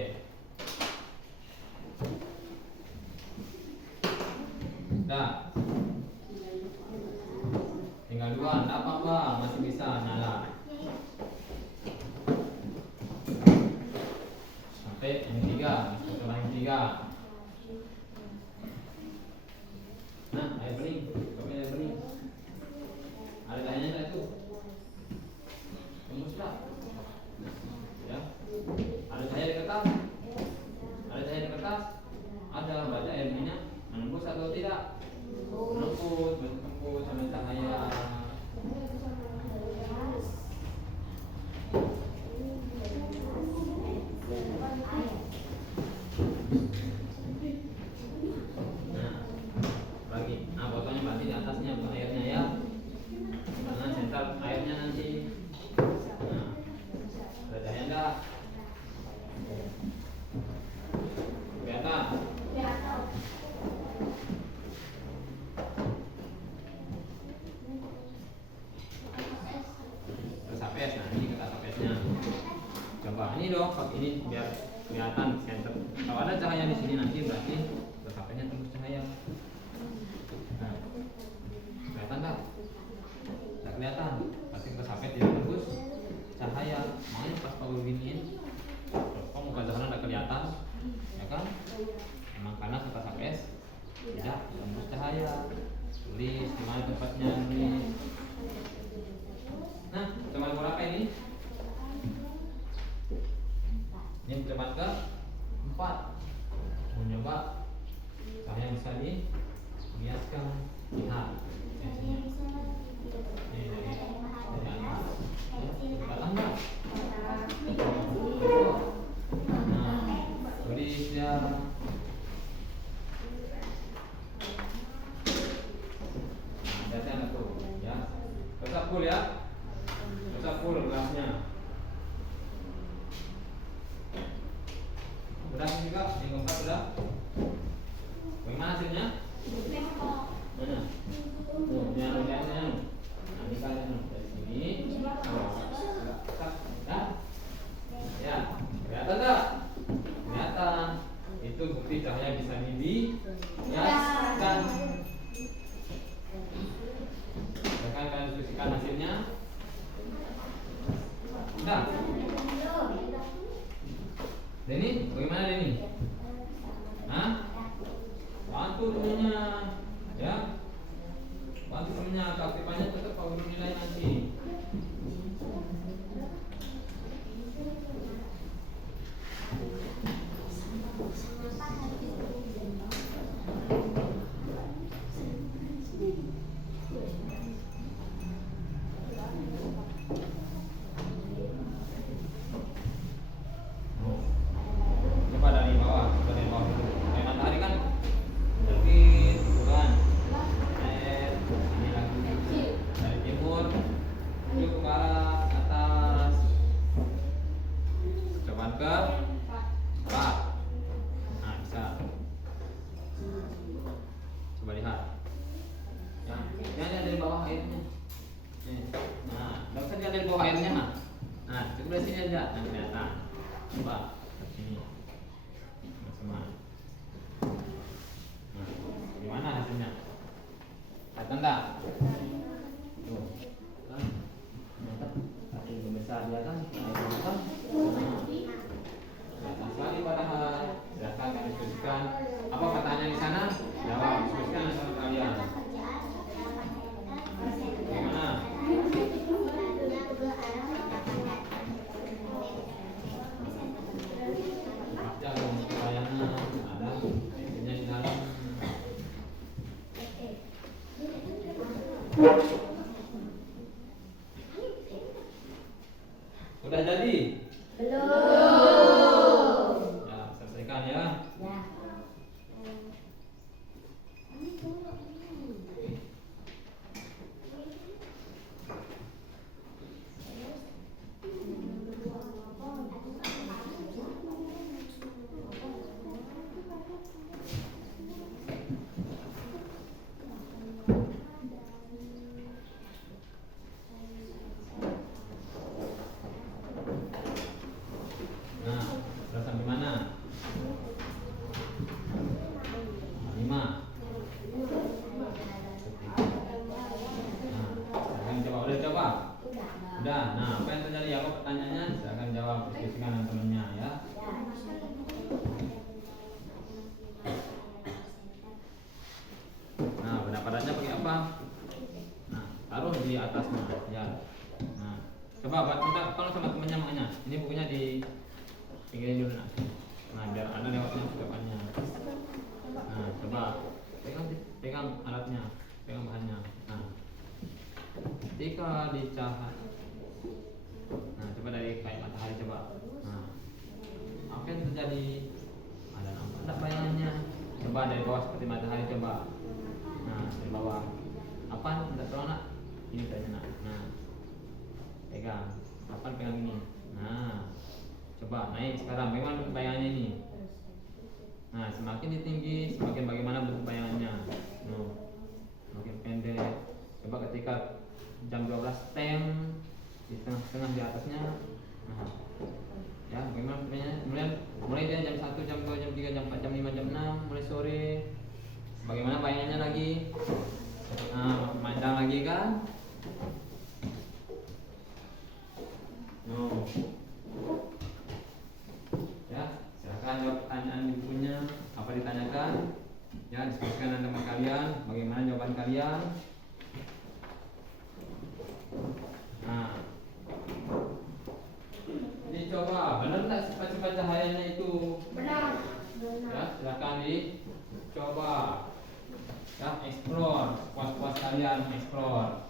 Dah. Tinggal 2, enggak apa-apa, masih bisa nyala. Sampai yang 3, coba yang 3. Nah, air bening, coba air bening. Ada tanya enggak itu? Tembus tak? Ya. Ada cahaya di kertas? Ada cahaya di kertas? Ada, baca air beningnya menembus atau tidak? Menembus, menembus sama cahaya. Nah, botolnya berarti di atasnya bukan airnya ya. Karena sentral airnya nanti. Nah, ada cahaya enggak? Kelihatan? Terus HPS, nah ini kertas HPS-nya. Coba ini dong, ini biar kelihatan center. Kalau ada cahaya di sini nanti berarti kertas HPS-nya tembus cahaya. Nah, kelihatan tak? Tak kelihatan. Berarti kertas HP tidak tembus cahaya. Makanya pas kau beginiin, kok muka Zahra tidak kelihatan, ya kan? Emang karena kertas HPS tidak tembus cahaya. Tulis di mana tempatnya nulis. Nah, coba berapa ini? Ini percobaan ke 4. Mencoba cahaya bisa dihiaskan. Lihat. Ini dari atas. Kelihatan nggak? Nah, tulis ya. Nah, ada tuh, ya. Tetap full ya. Tetap full gelasnya. Udah juga, yang keempat udah. Bagaimana hasilnya? Mana? Tuh, yang lihatnya. Nah, ini kalian dari sini. Ya, kelihatan tak? Kelihatan. Itu bukti cahaya bisa dihiaskan. Silahkan kalian diskusikan hasilnya. Udah. Denny, bagaimana Denny? Hah? Bantu temennya, ya. Bantu temennya, keaktifannya tetap kau nilai nanti. Coba dari bawah dulu. Kayak matahari kan terbit, bukan? Ini lagi dari bawah airnya. Nah, nggak usah dari bawah airnya mah. Nah, coba dari sini aja, yang kelihatan. Coba sini, sama. Nah, gimana hasilnya? Kelihatan nggak? Tuh, kan? Ternyata air besar dia kan, air besar. Kelihatan sekali padahal. Silahkan kalian diskusikan. Apa pertanyaan di sana? Jawab, diskusikan sama kalian. Gimana? Baca dong pertanyaannya. Ada intinya di dalam. Udah jadi? Ya, selesaikan ya. Nah, sudah sampai mana? 5. Nah, silakan coba. Udah coba? Udah. Nah, apa yang terjadi? Apa pertanyaannya? Silakan jawab, diskusikan dengan temannya ya. Nah, pendapatnya pakai apa? Nah, taruh di atasnya ya. Nah, coba minta tolong sama temannya makanya. Ini bukunya di pinggirin dulu nah biar ada lewatnya depannya. Nah, coba pegang alatnya, pegang bahannya. Nah, ketika dicahaya, nah coba dari kayak matahari coba. Nah, apa yang terjadi? Ada nampak enggak bayangannya? Coba dari bawah seperti matahari coba. Nah, dari bawah. Apa? Tidak tahu nak? Ini tanya nak. Nah, pegang. Kapan pegang ini? Nah, coba naik sekarang. Bagaimana bentuk bayangannya ini? Nah, semakin tinggi, semakin bagaimana bentuk bayangannya? Nah, semakin pendek. Coba ketika jam 12 tem di tengah-tengah di atasnya. Nah, ya bagaimana bentuknya? Mulai dia jam 1, jam 2, jam 3, jam 4, jam 5, jam 6, mulai sore. Bagaimana bayangannya lagi? Nah, panjang lagi kan? No. Ya, silakan jawab pertanyaan di bukunya. Apa ditanyakan? Ya, diskusikan dengan teman kalian. Bagaimana jawaban kalian? Nah, dicoba. Benar tak sifat-sifat cahayanya itu? Benar. Ya, silakan dicoba. Ya, explore. Puas-puas kalian explore.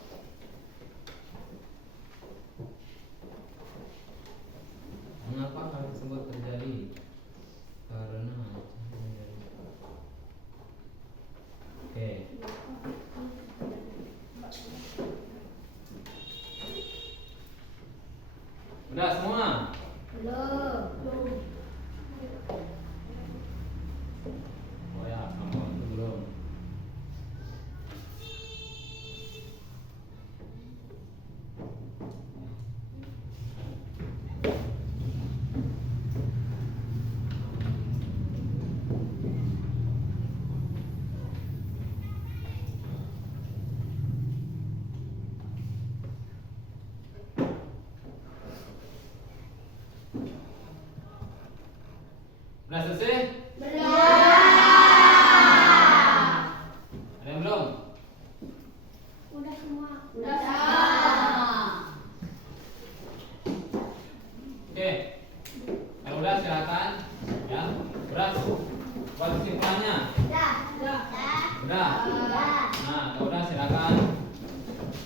Mengapa hal tersebut terjadi? Karena oke. Udah semua? Belum. Oh ya, kamu itu belum. Udah selesai? Ada yang belum? Udah semua. Oke. Kalau udah silakan. Ya. Udah. Buat kesimpulannya. Udah. Udah. Nah, kalau udah silakan.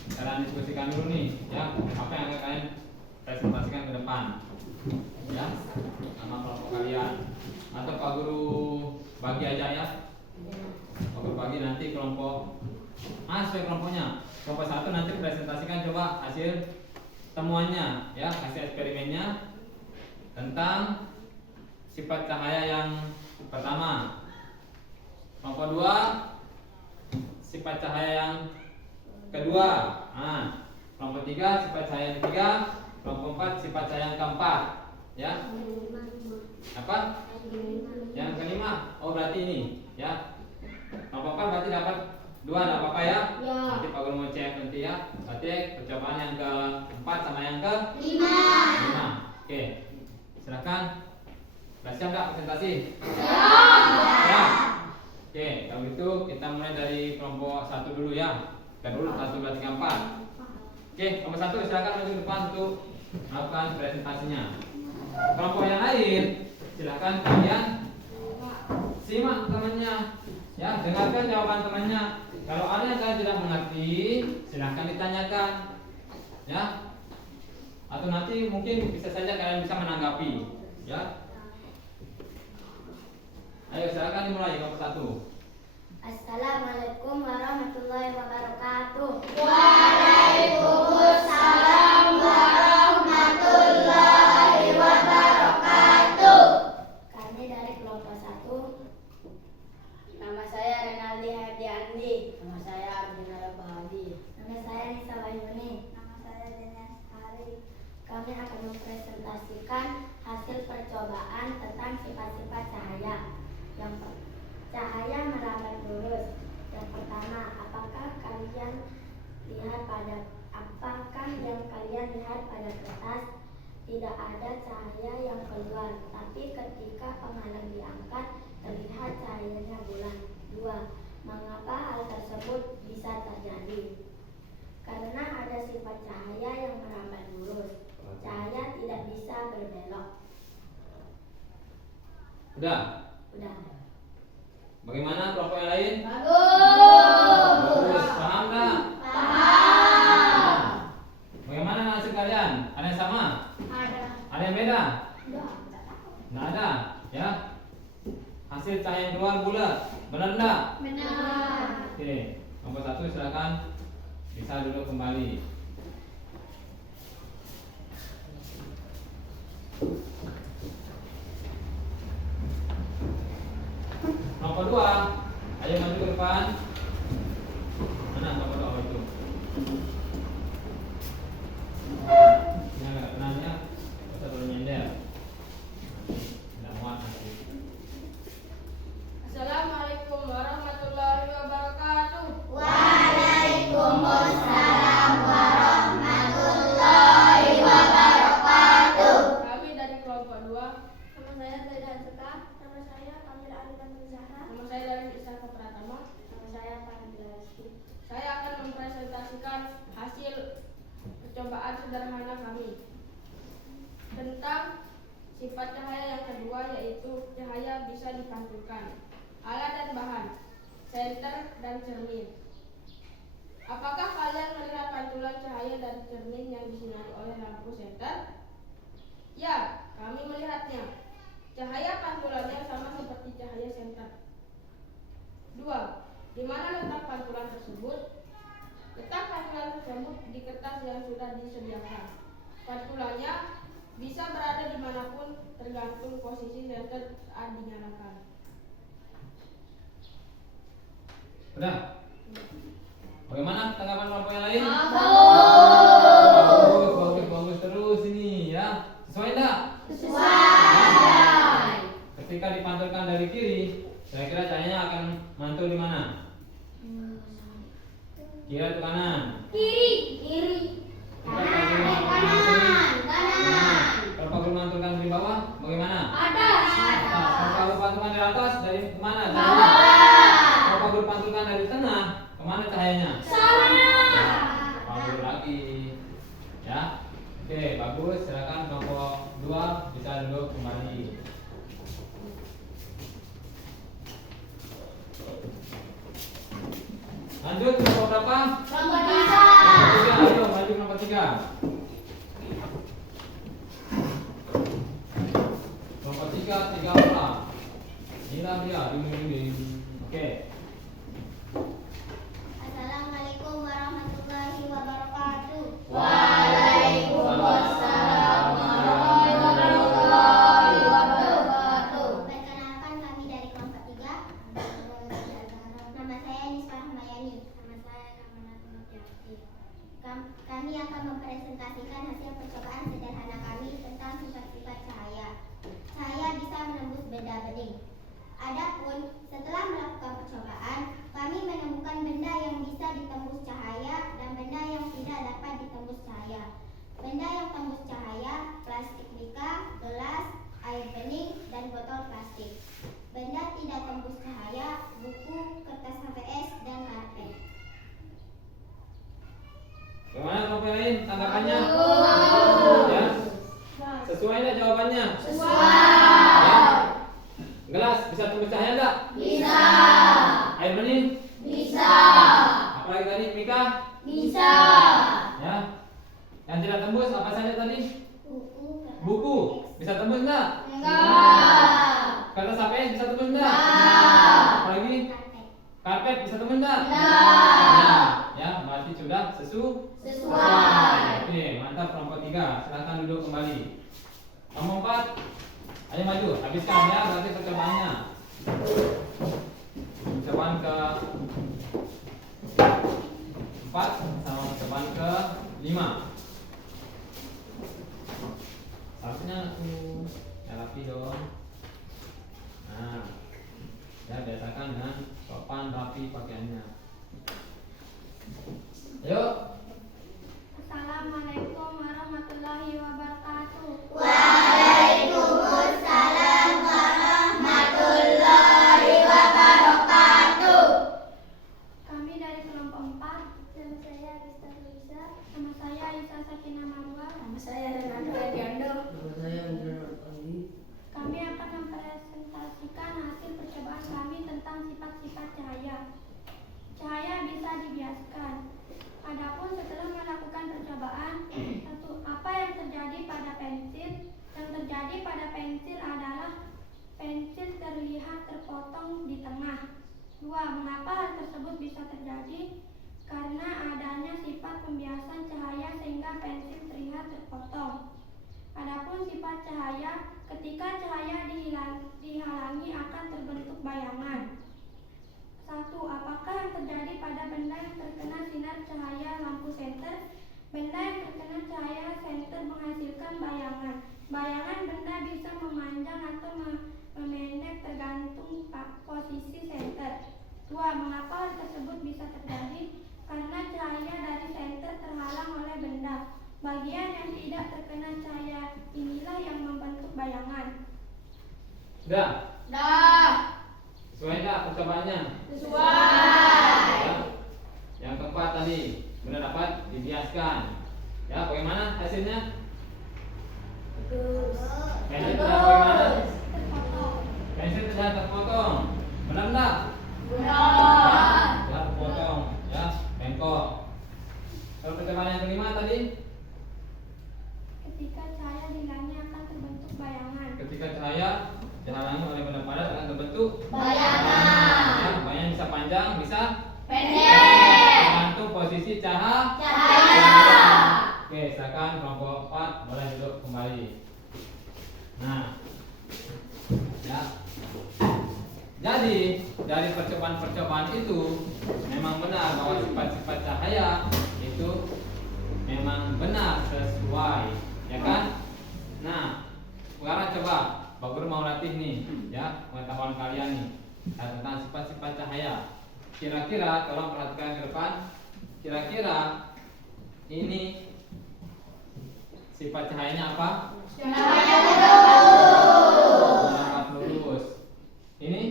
Sekarang diskusikan dulu nih, ya. Apa yang akan kalian presentasikan ke depan? Ya. Sama kelompok kalian. Atau Pak Guru bagi aja ya. Pak Guru bagi nanti kelompok sesuai kelompoknya. Kelompok 1 nanti presentasikan coba hasil temuannya, ya, hasil eksperimennya tentang sifat cahaya yang pertama. Kelompok 2 sifat cahaya yang kedua. Kelompok 3 sifat cahaya yang ketiga, kelompok 4 sifat cahaya yang keempat. Ya. Apa? Yang kelima. Oh, berarti ini, ya. Kelompok 4 berarti dapat 2, enggak apa-apa ya? Ya. Nanti Pak Guru mau cek nanti ya. Berarti percobaan yang keempat sama yang ke 5. 5. Oke. Silakan. Sudah siap enggak presentasi? Ya. Oke, kalau gitu kita mulai dari kelompok 1 dulu ya. Kita dulu 1, 2, 3, 4. Oke, kelompok 1 silakan maju ke depan untuk melakukan presentasinya. Kelompok yang lain silakan kalian simak temannya. Ya, dengarkan jawaban temannya. Kalau ada yang kalian tidak mengerti, silakan ditanyakan. Ya. Atau nanti mungkin bisa saja kalian bisa menanggapi. Ya. Ayo silakan dimulai kelompok 1. Assalamualaikum warahmatullahi wabarakatuh. Waalaikumsalam warahmatullahi wabarakatuh. Kami dari kelompok 1. Nama saya Renaldi Herdiandi. Nama saya Arjuna Bahadi. Nama saya Nisa Wahyuni. Nama saya Denias Hari. Kami akan mempresentasikan hasil percobaan tentang sifat-sifat cahaya. Cahaya merambat lurus. Yang pertama, apakah yang kalian lihat pada kertas? Tidak ada cahaya yang keluar, tapi ketika penghalang diangkat, terlihat cahayanya bulan. 2. Mengapa hal tersebut bisa terjadi? Karena ada sifat cahaya yang merambat lurus. Cahaya tidak bisa berbelok. Udah. Udah. Bagaimana kelompok yang lain? Bagus. Paham enggak? Paham. Bagaimana hasil kalian? Ada yang sama? Ada. Ada yang beda? Udah. Nggak ada, ya. Hasil cahaya yang keluar bulat, benar enggak? Benar. Oke, nomor 1 silakan bisa duduk kembali. Nomor 2, ayo maju ke depan. Mana nomor 2 itu? Ini agak tenangnya, kita perlu nyender. Tidak muat nanti. Assalamualaikum warahmatullahi wabarakatuh. Waalaikumsalam warahmatullahi wabarakatuh. Kami dari kelompok 2. Nama saya Zaidah Seka. Nama saya Kamil Arifan Zahra. Nama saya dari Isaka Pratama. Nama saya Fahmi Rizky. Saya akan mempresentasikan hasil percobaan sederhana kami tentang sifat cahaya yang kedua, yaitu cahaya bisa dipantulkan. Alat dan bahan, senter dan cermin. Apakah kalian melihat pantulan cahaya dari cermin yang disinari oleh lampu senter? Ya, kami melihatnya. Cahaya pantulannya sama seperti cahaya senter. 2. Di mana letak pantulan tersebut? Letak pantulan tersebut di kertas yang sudah disediakan. Pantulannya bisa berada dimanapun tergantung posisi senter saat dinyalakan. Udah. Bagaimana tanggapan kelompok yang lain? Bagus terus ini ya. Sesuai enggak? Sesuai. Ketika dipantulkan dari kiri, kira-kira cahayanya akan mantul di mana? Kiri atau kanan? Kiri. Kanan. Kalau Pak Guru mantulkan dari bawah, bagaimana? Atas. Kalau Pak Guru pantulkan dari atas, dari mana? Bawah. Kalau Pak Guru pantulkan dari tengah, kemana cahayanya? Sana. Pak Guru lagi. Ya. Oke, bagus. Silakan kelompok 2 bisa duduk kembali. Lanjut kelompok berapa? Kelompok 3. Kelompok 3, ayo maju kelompok 3. Kelompok 3 orang. Inilah dia, ding. Oke. Assalamualaikum warahmatullahi wabarakatuh. Waalaikumsalam warahmatullahi wabarakatuh. Perkenalkan, kami dari kelompok 3. Nama saya Nisbah Mayani. Nama saya Kamanat Nurja. Kami akan mempresentasikan hasil percobaan sederhana kami tentang sifat-sifat cahaya. Cahaya bisa menembus benda bening. Adapun setelah melakukan percobaan, kami menemukan benda yang bisa ditembus cahaya dan benda yang tidak dapat ditembus cahaya. Benda yang tembus cahaya, plastik mika, gelas, air bening, dan botol plastik. Benda tidak tembus cahaya, buku, kertas HVS, dan karpet. Bagaimana kelompok lain tanggapannya? Ya, sesuai nggak jawabannya? Ya. Gelas bisa tembus cahaya nggak? Bisa. Air bening? Bisa. Apalagi tadi mika? Bisa. Ya. Yang tidak tembus apa saja tadi? Buku bisa tembus nggak? Enggak. Kertas HVS bisa tembus nggak? Apalagi? Karpet bisa tembus nggak? Enggak. Ya, berarti sudah Sesuai. Oke, mantap kelompok 3. Silakan duduk kembali. Kelompok 4. Ayo maju, habiskan ya berarti percobaannya. Percobaan ke 4 sama percobaan ke 5. Harusnya aku ya rapi dong. Nah, ya biasakan dengan sopan rapi pakaiannya. Ayo. Assalamualaikum warahmatullahi wabarakatuh. Waalaikumsalam warahmatullahi wabarakatuh. Kami dari kelompok 4. Nama saya Rista Luisa. Nama saya Isa Sakina Marwa. Nama saya Renando Ediando. Kami akan mempresentasikan hasil percobaan kami tentang sifat-sifat cahaya. Cahaya bisa dibiaskan. Adapun setelah melakukan percobaan, 1. Apa yang terjadi pada pensil? Yang terjadi pada pensil adalah pensil terlihat terpotong di tengah. 2. Mengapa hal tersebut bisa terjadi? Karena adanya sifat pembiasan cahaya sehingga pensil terlihat terpotong. Adapun sifat cahaya, ketika cahaya dihalangi akan terbentuk bayangan. 1. Apakah yang terjadi pada benda yang terkena sinar cahaya lampu senter? Benda yang terkena cahaya senter menghasilkan bayangan. Bayangan benda bisa memanjang atau memendek tergantung posisi senter. 2. Mengapa hal tersebut bisa terjadi? Karena cahaya dari senter terhalang oleh benda. Bagian yang tidak terkena cahaya inilah yang membentuk bayangan. Sudah? Dah. Sesuai nggak percobaannya? Sesuai. Ya. Yang keempat tadi benar dapat dibiaskan. Ya, bagaimana hasilnya? Pensil terlihat bagaimana? Terpotong. Pensil terlihat terpotong. Benar nggak? Benar. Terlihat terpotong. Ya, bengkok. Kalau percobaan yang kelima tadi, Ketika cahaya dihalangi akan terbentuk bayangan. ketika cahaya dihalangi oleh benda padat akan terbentuk Bayangan. Ya, bayangan bisa panjang, bisa Pendek. tergantung posisi cahaya. Cahaya. Oke, silakan kelompok 4 boleh duduk kembali. Nah, ya. Jadi dari percobaan-percobaan itu memang benar bahwa sifat-sifat cahaya itu memang benar sesuai, ya kan? Nah, sekarang coba Pak Guru mau latih nih, ya pengetahuan kalian nih tentang sifat-sifat cahaya. Kira-kira tolong perhatikan ke depan. Kira-kira ini sifat cahayanya apa? Cahaya lurus. Sangat lurus. Ini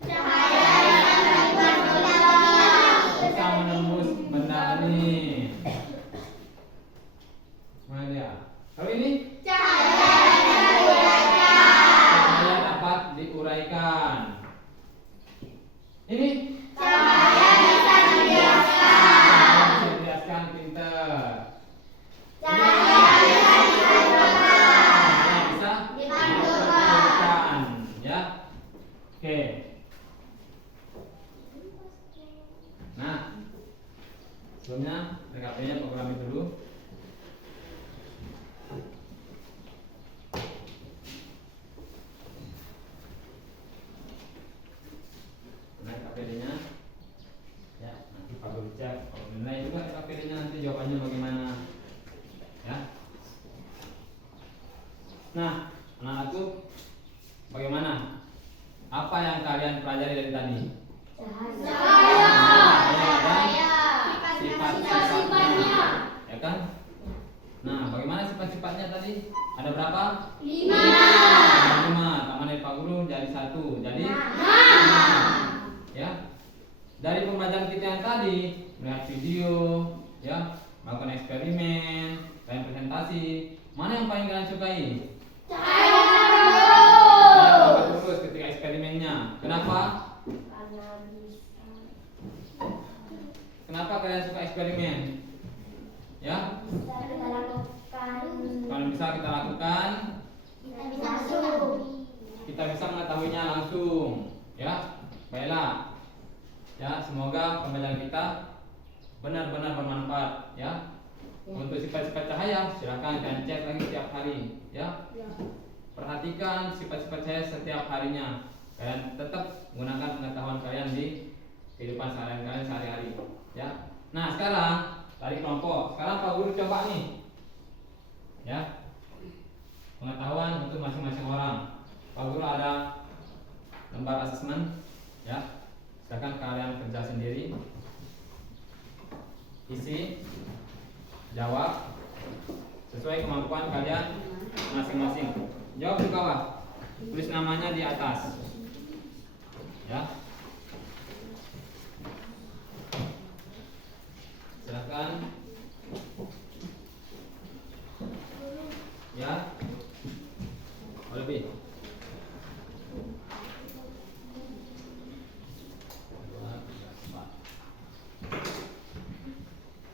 Cahaya yang berkilat. bisa menembus benda ini. Mana dia? Kalau ini cahaya dapat diuraikan. Ini Cahaya bisa dibiaskan. cahaya bisa dibiaskan pinter. Cahaya bisa dipantulkan. Cahaya bisa dipantulkan. Ya. Oke. Nah, sebelumnya PKP-nya programnya dulu. Nah, KPD-nya ya nanti Pak Guru cek kalau nilai tanya juga KPD-nya nanti jawabannya bagaimana. Ya. Nah, anak-anakku, bagaimana? Apa yang kalian pelajari dari tadi? Sifat-sifatnya, ya kan? Nah, bagaimana sifat-sifatnya tadi? Ada berapa? 5. Tambah dari Pak Guru jadi 1. Jadi 5. Ya. Dari pembelajaran kita yang tadi, melihat video, ya, melakukan eksperimen, dan presentasi, mana yang paling kalian sukai? Terus ketika eksperimennya. Kenapa? Kenapa kalian suka eksperimen? Ya? Kalau bisa kita lakukan, kita bisa mengetahuinya langsung. Ya? Baiklah. Ya, semoga pembelajaran kita benar-benar bermanfaat. Ya? Untuk sifat-sifat cahaya, silakan kalian cek lagi setiap hari. Ya? Perhatikan sifat-sifat cahaya setiap harinya. Kalian tetap menggunakan pengetahuan kalian di kehidupan kalian sehari-hari. Ya. Nah, sekarang dari kelompok. Sekarang Pak Guru coba nih. Ya. Pengetahuan untuk masing-masing orang. Pak Guru ada lembar asesmen. Ya. Silakan kalian kerja sendiri. Isi, jawab sesuai kemampuan kalian masing-masing. Jawab di bawah. Tulis namanya di atas. Ya. Silakan. Ya. Lebih.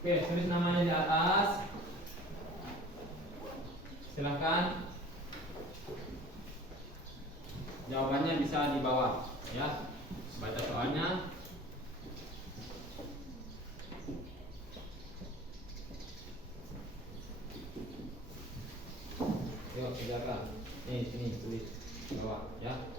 Oke, tulis namanya di atas. Silakan. Jawabannya bisa di bawah, ya. Baca soalnya. Yuk, kerjakan. Nih, sini tulis di bawah, ya.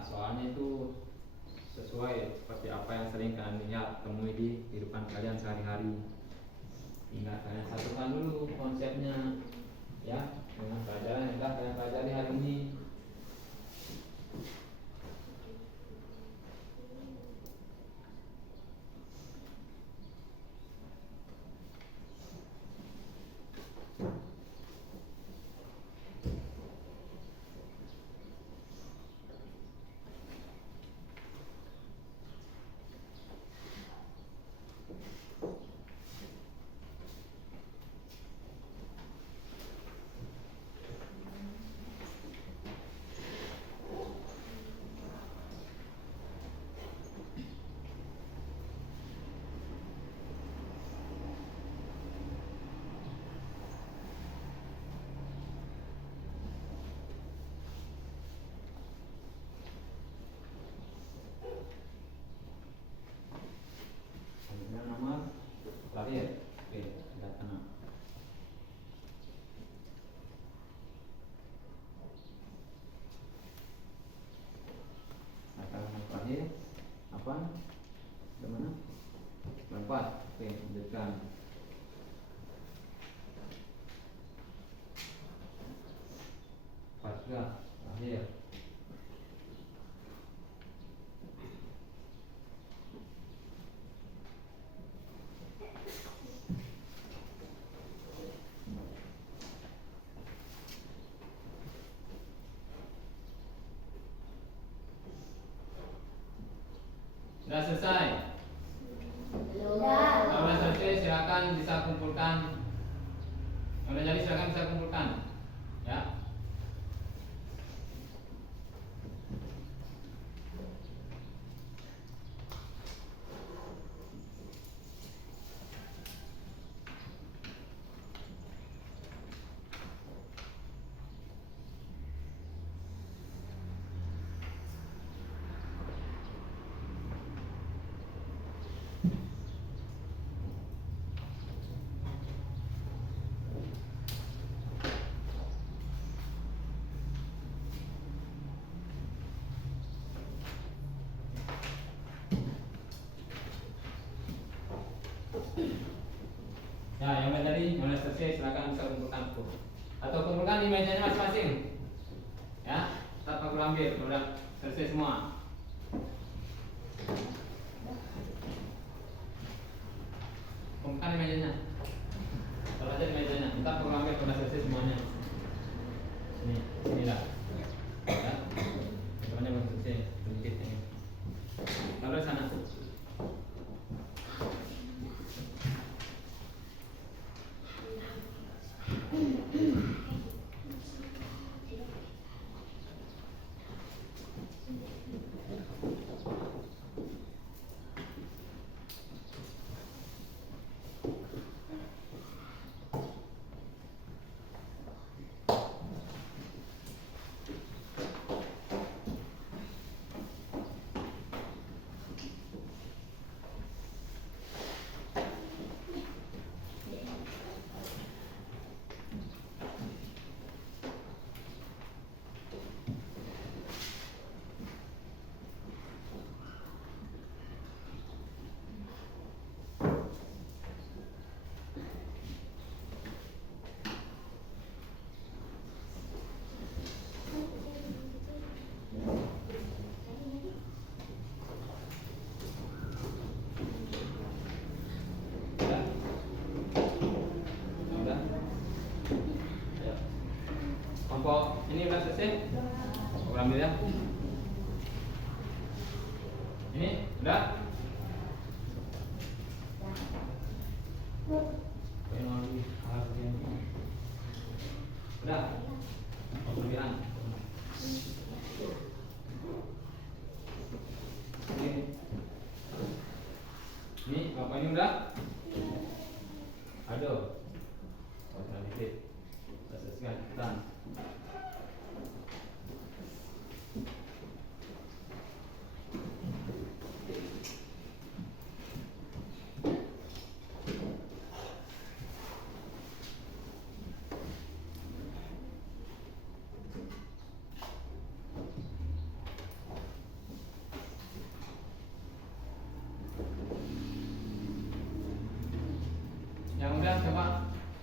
Ya, soalnya itu sesuai seperti apa yang sering kalian lihat temui di kehidupan kalian sehari-hari. Tinggal kalian satukan dulu konsepnya, ya, dengan pelajaran yang telah kalian pelajari hari ini. Kemudian nomor terakhir, oke, sudah tenang. Nomor terakhir apa? Bagaimana? Keempat, oke, lanjutkan. Empat terakhir. Sudah selesai? Sudah. Kalau sudah selesai silakan bisa kumpulkan. Kalau sudah jadi silakan bisa kumpulkan. Ya. Ya, yang tadi mulai selesai silakan bisa kumpulkan buku. Atau kumpulkan di mejanya masing-masing. Ya, tetap aku ambil kalau udah selesai semua. Kumpulkan di mejanya. Taruh aja di mejanya. Tetap aku ambil kalau udah selesai semuanya. Inilah. Ya. Semuanya belum selesai. Sedikit ini. Taruh di sana. Kelompok ini udah selesai? Aku ambil ya. Ini udah? Udah? Oh, kelebihan. Ini apa ini udah? Aduh. Oh, sudah dikit. Sudah selesai cepetan. Yang udah coba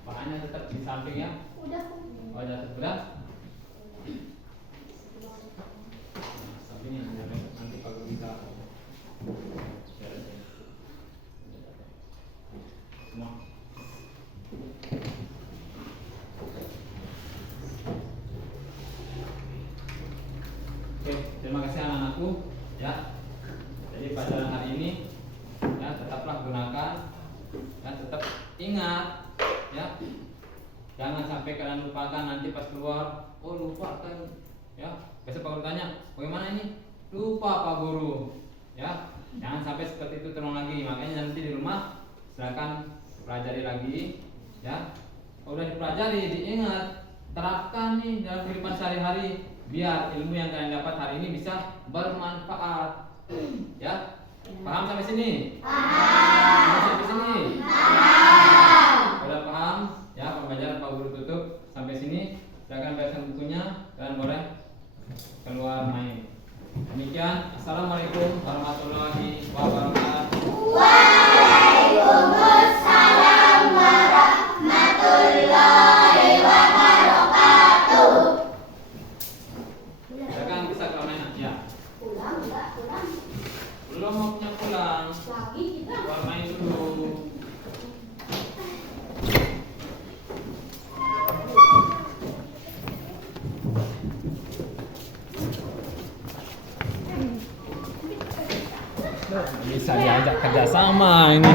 bahannya tetap di samping ya. Udah. Oh udah. Sampingnya nanti kalau kita semua. Oke, terima kasih anak-anakku ya. Jadi pelajaran hari ini ya tetaplah gunakan dan tetap ingat ya. Jangan sampai kalian lupakan nanti pas keluar, oh lupa kan ya. Besok Pak Guru tanya, bagaimana ini? Lupa Pak Guru ya. Jangan sampai seperti itu terulang lagi. Makanya nanti di rumah silakan pelajari lagi ya. Udah dipelajari, diingat, terapkan nih dalam kehidupan sehari-hari biar ilmu yang kalian dapat hari ini bisa bermanfaat. Ya, paham sampai sini? Paham. Sampai sini? Paham. Udah paham? Ya, pembelajaran Pak Guru tutup sampai sini. Silakan bacakan bukunya dan boleh keluar main. Demikian, assalamualaikum warahmatullahi wabarakatuh. Waalaikumsalam warahmatullahi wabarakatuh. Silakan bisa keluar main ya. Pulang. Belum waktunya pulang. Lagi kita. Keluar main dulu. Bisa diajak kerjasama ini.